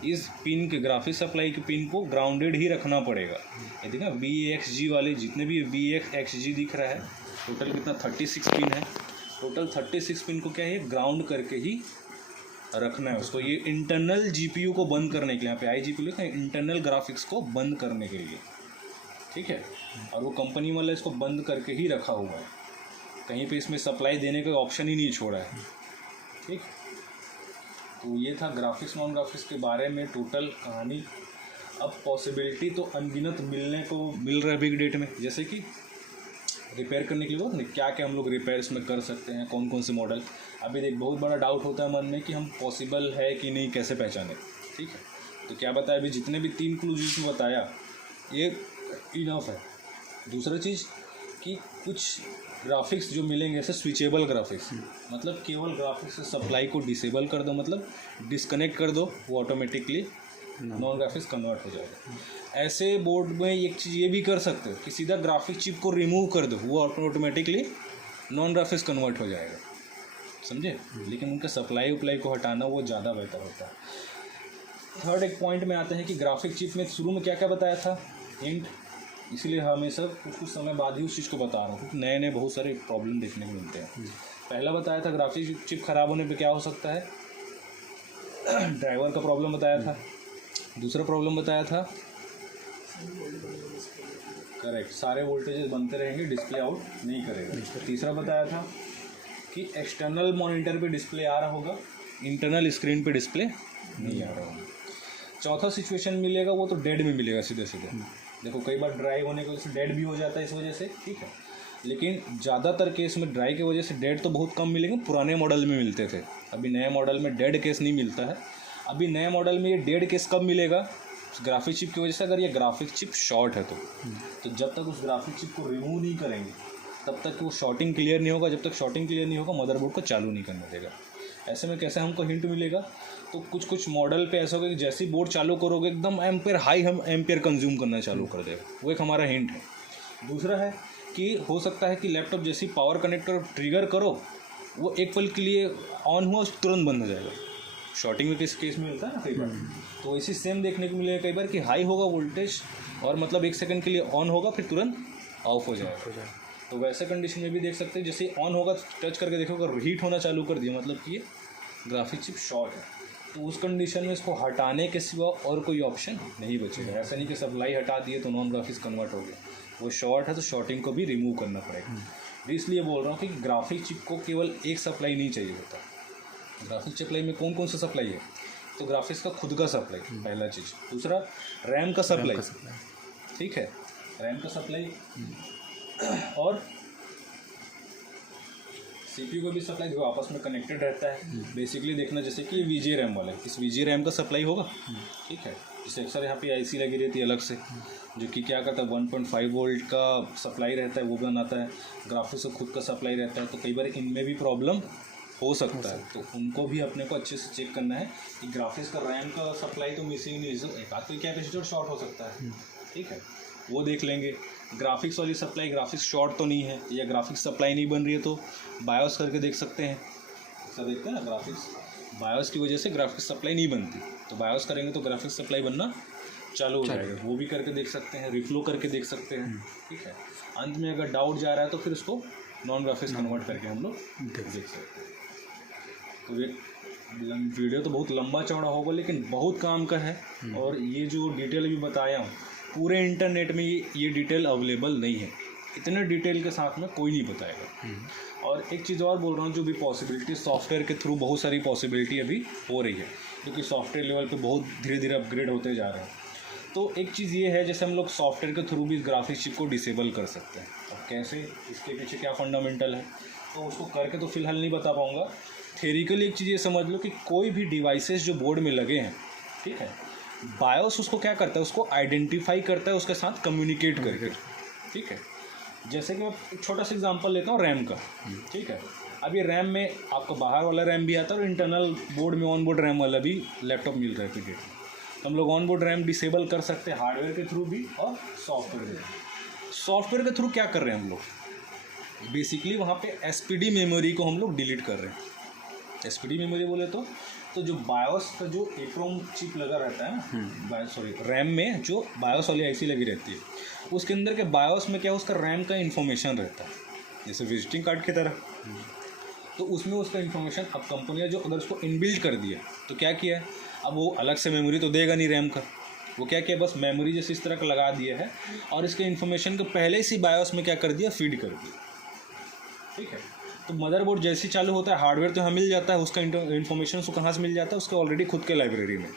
इस पिन के ग्राफिक्स सप्लाई के पिन को ग्राउंडेड ही रखना पड़ेगा। ये देखा VAXG वाले जितने भी VAXG दिख रहा है टोटल कितना 36 पिन है। टोटल 36 पिन को क्या है ग्राउंड करके ही रखना है उसको। ये इंटरनल जीपीयू को बंद करने के लिए, यहाँ पे आई जीपीयू लिखा है, इंटरनल ग्राफिक्स को बंद करने के लिए, ठीक है। और वो कंपनी वाला इसको बंद करके ही रखा हुआ है, कहीं पे इसमें सप्लाई देने का ऑप्शन ही नहीं छोड़ा है, ठीक। तो ये था ग्राफिक्स नॉन ग्राफिक्स के बारे में टोटल कहानी। अब पॉसिबिलिटी तो अनगिनत मिलने को मिल रहा है बिग डेट में, जैसे कि रिपेयर करने के लिए क्या क्या हम लोग रिपेयर्स में कर सकते हैं, कौन कौन से मॉडल। अभी देख बहुत बड़ा डाउट होता है मन में कि हम पॉसिबल है कि नहीं, कैसे पहचाने, ठीक है। तो क्या बताया अभी, जितने भी 3 क्लूज इसमें बताया ये इनफ है। दूसरा चीज़ कि कुछ ग्राफिक्स जो मिलेंगे ऐसे स्विचेबल ग्राफिक्स, मतलब केवल ग्राफिक्स से सप्लाई को डिसेबल कर दो, मतलब डिस्कनेक्ट कर दो, वो ऑटोमेटिकली नॉन ग्राफिक्स कन्वर्ट हो जाएगा। ऐसे बोर्ड में एक चीज़ ये भी कर सकते हो कि सीधा ग्राफिक चिप को रिमूव कर दो, वो ऑटोमेटिकली नॉन ग्राफिक्स कन्वर्ट हो जाएगा, समझे। लेकिन उनका सप्लाई उपलाई को हटाना वो ज़्यादा बेहतर होता है। थर्ड एक पॉइंट में आते हैं कि ग्राफिक चिप में शुरू में क्या क्या बताया था, हिंट, इसीलिए हमेशा कुछ समय बाद ही उस चीज़ को बता रहा हूँ, क्योंकि नए नए बहुत सारे प्रॉब्लम देखने को मिलते हैं। पहला बताया था ग्राफिक चिप खराब होने पे क्या हो सकता है, ड्राइवर का प्रॉब्लम बताया था। दूसरा प्रॉब्लम बताया था, करेक्ट, सारे वोल्टेजेस बनते रहेंगे, डिस्प्ले आउट नहीं करेगा। तीसरा बताया था कि एक्सटर्नल मॉनिटर पे डिस्प्ले आ रहा होगा, इंटरनल स्क्रीन पे डिस्प्ले नहीं आ रहा होगा। चौथा सिचुएशन मिलेगा वो तो डेड में मिलेगा सीधे सीधे। देखो कई बार ड्राई होने की वजह से डेड भी हो जाता है इस वजह से, ठीक है। लेकिन ज़्यादातर केस में ड्राई की वजह से डेड तो बहुत कम मिलेंगे, पुराने मॉडल में मिलते थे। अभी नए मॉडल में डेड केस नहीं मिलता है। अभी नए मॉडल में ये डेड केस कब मिलेगा, ग्राफिक चिप की वजह से। अगर ये ग्राफिक चिप शॉर्ट है तो जब तक उस ग्राफिक चिप को रिमूव नहीं करेंगे तब तक वो शॉर्टिंग क्लियर नहीं होगा। जब तक शॉर्टिंग क्लियर नहीं होगा मदरबोर्ड को चालू नहीं करने देगा। ऐसे में कैसे हमको हिंट मिलेगा, तो कुछ मॉडल पे ऐसा होगा कि जैसे ही बोर्ड चालू करोगे एकदम एम्पेयर हाई हम एम्पेयर कंज्यूम करना चालू कर देगा, वो एक हमारा हिंट है। दूसरा है कि हो सकता है कि लैपटॉप जैसे ही पावर कनेक्टर ट्रिगर करो वो एक पल के लिए ऑन हुआ तुरंत बंद हो जाएगा। शॉर्टिंग में किस केस में मिलता है ना कई बार, तो इसी सेम देखने को मिलेगा कई बार कि हाई होगा वोल्टेज और मतलब 1 सेकंड के लिए ऑन होगा फिर तुरंत ऑफ हो जाएगा। तो वैसे कंडीशन में भी देख सकते हैं, जैसे ऑन होगा टच करके देखो अगर हीट होना चालू कर दिया मतलब कि ये ग्राफिक चिप शॉर्ट है। तो उस कंडीशन में इसको हटाने के सिवा और कोई ऑप्शन नहीं बचेगा। ऐसा नहीं कि सप्लाई हटा दिए तो नॉन ग्राफिक्स कन्वर्ट हो गया, वो शॉर्ट है तो शॉर्टिंग को भी रिमूव करना पड़ेगा। इसलिए बोल रहा हूँ कि ग्राफिक चिप को केवल एक सप्लाई नहीं चाहिए होता। ग्राफिक सप्लाई में कौन कौन सा सप्लाई है, तो ग्राफिक्स का खुद का सप्लाई पहला चीज़। दूसरा रैम का सप्लाई, ठीक है, रैम का सप्लाई और सीपीयू को भी सप्लाई, जो आपस में कनेक्टेड रहता है। बेसिकली देखना जैसे कि वीजे रैम वाला है, इस वीजे रैम का सप्लाई होगा, ठीक है। जैसे अक्सर यहाँ पे आईसी लगी रहती है अलग से, जो कि क्या करता है 1.5 वोल्ट का सप्लाई रहता है, वो बनाता है। ग्राफिक्स का खुद का सप्लाई रहता है, तो कई बार इनमें भी प्रॉब्लम हो सकता है। तो उनको भी अपने को अच्छे से चेक करना है कि ग्राफिक्स का रैम का सप्लाई तो मिसिंग नहीं है, एक आध कोई कैपेसिटर शॉर्ट हो सकता है, ठीक है, वो देख लेंगे। ग्राफिक्स वाली सप्लाई ग्राफिक्स शॉर्ट तो नहीं है, या ग्राफिक्स सप्लाई नहीं बन रही है तो बायोस करके देख सकते हैं। ऐसा देखते हैं ना, ग्राफिक्स बायोस की वजह से ग्राफिक्स सप्लाई नहीं बनती, तो बायोस करेंगे तो ग्राफिक्स सप्लाई बनना चालू हो जाएगा, वो भी करके देख सकते हैं। रिफ्लो करके देख सकते हैं, ठीक है। अंत में अगर डाउट जा रहा है तो फिर उसको नॉन ग्राफिक्स कन्वर्ट करके हम लोग देख सकते हैं। तो ये वीडियो तो बहुत लंबा चौड़ा होगा लेकिन बहुत काम का है, और ये जो डिटेल अभी बताया हूँ पूरे इंटरनेट में ये डिटेल अवेलेबल नहीं है। इतने डिटेल के साथ में कोई नहीं बताएगा। और एक चीज़ और बोल रहा हूँ, जो भी पॉसिबिलिटी सॉफ्टवेयर के थ्रू बहुत सारी पॉसिबिलिटी अभी हो रही है, क्योंकि सॉफ्टवेयर लेवल पे बहुत धीरे धीरे अपग्रेड होते जा रहे हैं। तो एक चीज़ ये है, जैसे हम लोग सॉफ्टवेयर के थ्रू भी ग्राफिक्स चिप को डिसेबल कर सकते हैं। अब कैसे, इसके पीछे क्या फंडामेंटल है, तो उसको करके तो फिलहाल नहीं बता पाऊँगा। थ्योरिकली एक चीज़ ये समझ लो कि कोई भी डिवाइसेस जो बोर्ड में लगे हैं, ठीक है, बायोस उसको क्या करता है, उसको आइडेंटिफाई करता है उसके साथ कम्युनिकेट करके, ठीक है। जैसे कि मैं एक छोटा सा एग्जांपल लेता हूँ रैम का, ठीक है। अब ये रैम में आपको बाहर वाला रैम भी आता है और इंटरनल बोर्ड में ऑन बोर्ड रैम वाला भी लैपटॉप मिल रहा है पीरियड में। तो हम लोग ऑन बोर्ड रैम डिसेबल कर सकते हैं हार्डवेयर के थ्रू भी और सॉफ्टवेयर के थ्रू। सॉफ्टवेयर के थ्रू क्या कर रहे हैं हम लोग, बेसिकली वहाँ पे एसपीडी मेमोरी को हम लोग डिलीट कर रहे हैं। एसपीडी मेमोरी बोले तो जो बायोस का जो EEPROM चिप लगा रहता है ना, रैम में जो बायोस वाली आईसी लगी रहती है, उसके अंदर के बायोस में क्या उसका रैम का इन्फॉर्मेशन रहता है। जैसे विजिटिंग कार्ड की तरह। तो उसमें उसका इन्फॉर्मेशन अब कंपनी ने जो अगर उसको इनबिल्ट कर दिया तो क्या किया है, अब वो अलग से मेमोरी तो देगा नहीं रैम का, वो क्या किया बस मेमोरी जैसे इस तरह का लगा दिया है और इसके इन्फॉर्मेशन को पहले से बायोस में क्या कर दिया, फीड कर दिया। ठीक है, तो मदरबोर्ड जैसे ही चालू होता है हार्डवेयर तो हमें मिल जाता है, उसका इन्फॉर्मेशन उसको कहाँ से मिल जाता है, उसके ऑलरेडी खुद के लाइब्रेरी में।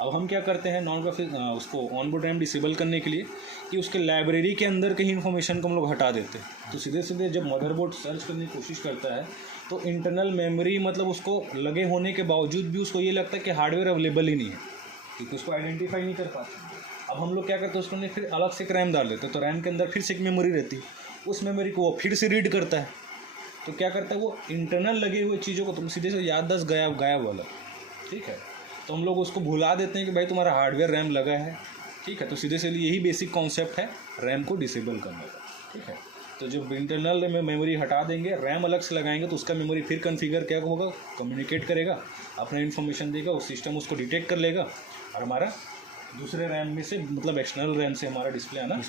अब हम क्या करते हैं नॉन ग्राफिक उसको ऑनबोर्ड रैम डिसेबल करने के लिए कि उसके लाइब्रेरी के अंदर कहीं इन्फॉर्मेशन को हम लोग हटा देते हैं। तो सीधे सीधे जब मदरबोर्ड सर्च करने की कोशिश करता है तो इंटरनल मेमोरी मतलब उसको लगे होने के बावजूद भी उसको ये लगता है कि हार्डवेयर अवेलेबल ही नहीं है, क्योंकि उसको आइडेंटिफाई नहीं कर पाते। अब हम लोग क्या करते हैं उसको फिर अलग से एक रैम डाल देते हैं, तो रैम के अंदर फिर से एक मेमोरी रहती है, उस मेमोरी को वो फिर से रीड करता है। तो क्या करता है वो इंटरनल लगे हुए चीज़ों को तुम सीधे से याददाश्त गायब वाला। ठीक है, तो हम लोग उसको भुला देते हैं कि भाई तुम्हारा हार्डवेयर रैम लगा है। ठीक है, तो सीधे से यही बेसिक कॉन्सेप्ट है रैम को डिसेबल करने का। ठीक है, तो जब इंटरनल में मेमोरी हटा देंगे, रैम अलग से लगाएंगे, तो उसका मेमोरी फिर कॉन्फ़िगर क्या होगा, कम्युनिकेट करेगा, अपना इन्फॉर्मेशन देगा, उस सिस्टम उसको डिटेक्ट कर लेगा और हमारा दूसरे रैम में से मतलब एक्सटर्नल रैम से हमारा डिस्प्ले आना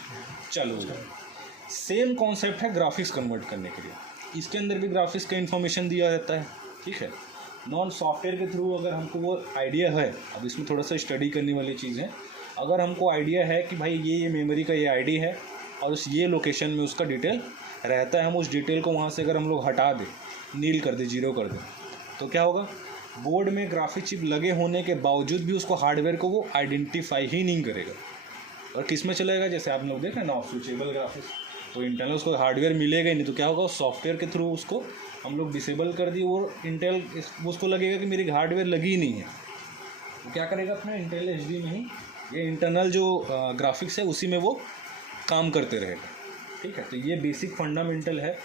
चालू हो जाएगा। सेम कॉन्सेप्ट है ग्राफिक्स कन्वर्ट करने के लिए, इसके अंदर भी ग्राफिक्स का इन्फॉर्मेशन दिया रहता है। ठीक है, नॉन सॉफ्टवेयर के थ्रू अगर हमको वो आइडिया है, अब इसमें थोड़ा सा स्टडी करने वाली चीज़ है, अगर हमको आइडिया है कि भाई ये मेमोरी का ये आईडी है और उस ये लोकेशन में उसका डिटेल रहता है, हम उस डिटेल को वहाँ से अगर हम लोग हटा दें, नील कर दें, जीरो कर दें, तो क्या होगा, बोर्ड में ग्राफिक चिप लगे होने के बावजूद भी उसको हार्डवेयर को वो आइडेंटिफाई ही नहीं करेगा। और किस में चलेगा, जैसे आप लोग देख रहे हैं ना स्विचेबल ग्राफिक्स, तो इंटरनल उसको हार्डवेयर मिलेगा ही नहीं, तो क्या होगा सॉफ्टवेयर के थ्रू उसको हम लोग डिसेबल कर दिए और इंटेल उसको लगेगा कि मेरी हार्डवेयर लगी ही नहीं है, तो क्या करेगा अपना इंटेल एचडी में ही ये इंटरनल जो ग्राफिक्स है उसी में वो काम करते रहेगा। ठीक है, तो ये बेसिक फंडामेंटल है,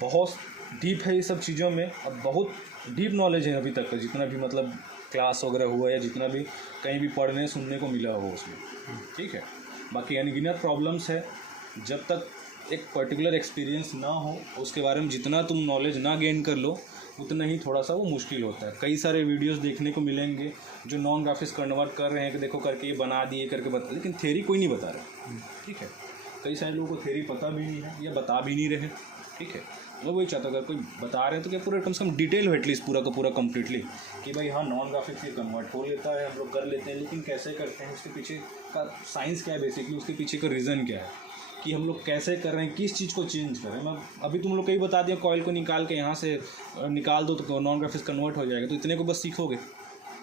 बहुत डीप है ये सब चीज़ों में, अब बहुत डीप नॉलेज है अभी तक का, जितना भी मतलब क्लास वगैरह हुआ या जितना भी कहीं भी पढ़ने सुनने को मिला हो उसमें। ठीक है, बाकी अनगिनत प्रॉब्लम्स है, जब तक एक पर्टिकुलर एक्सपीरियंस ना हो उसके बारे में जितना तुम नॉलेज ना गेन कर लो उतना ही थोड़ा सा वो मुश्किल होता है। कई सारे वीडियोस देखने को मिलेंगे जो नॉन ग्राफिक्स कन्वर्ट कर रहे हैं कि देखो करके ये बना दिए करके बता, लेकिन थ्योरी कोई नहीं बता रहा। ठीक है, कई सारे लोगों को थ्योरी पता भी नहीं है या बता भी नहीं रहे। ठीक है, मैं वही चाहता अगर कोई बता रहे हैं तो क्या पूरा कम से कम डिटेल हो एटलीस्ट पूरा का पूरा कम्प्लीटली कि भाई हाँ नॉन ग्राफिक्स ये कन्वर्ट हो लेता है, हम लोग कर लेते हैं, लेकिन कैसे करते हैं, उसके पीछे का साइंस क्या है, बेसिकली उसके पीछे का रीज़न क्या है कि हम लोग कैसे कर रहे हैं, किस चीज़ को चेंज कर रहे हैं। मैं अभी तुम लोग को ही बता दिया कॉइल को निकाल के यहाँ से निकाल दो तो नॉन ग्राफिक्स कन्वर्ट हो जाएगा, तो इतने को बस सीखोगे,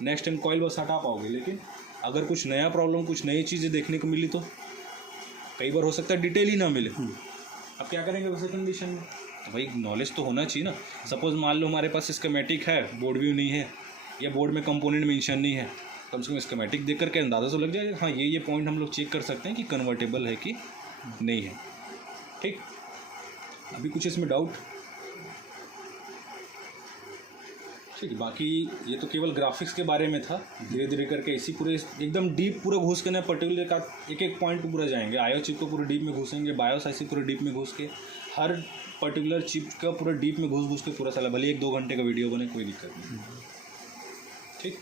नेक्स्ट टाइम कॉइल बस हटा पाओगे। लेकिन अगर कुछ नया प्रॉब्लम कुछ नई चीज़ें देखने को मिली तो कई बार हो सकता है डिटेल ही ना मिले। अब क्या करेंगे वैसे कंडीशन में, तो भाई नॉलेज तो होना चाहिए ना। सपोज मान लो हमारे पास स्कीमेटिक है, बोर्ड व्यू नहीं है या बोर्ड में कंपोनेंट मेंशन नहीं है, कम से कम स्कीमेटिक देख करके अंदाज़ा तो लग जाएगा हाँ ये पॉइंट हम लोग चेक कर सकते हैं कि कन्वर्टेबल है कि नहीं है। ठीक, अभी कुछ इसमें डाउट? ठीक, बाकी ये तो केवल ग्राफिक्स के बारे में था। धीरे धीरे करके इसी पूरे एकदम डीप पूरा घुस के ना पर्टिकुलर का एक पॉइंट पर पूरा जाएंगे। आयो चिप को पूरे डीप में घुसेंगे, बायोस ऐसे पूरे डीप में घुस के हर पर्टिकुलर चिप का पूरा डीप में घुस के पूरा साला भले 1-2 घंटे का वीडियो बने, कोई दिक्कत नहीं। ठीक।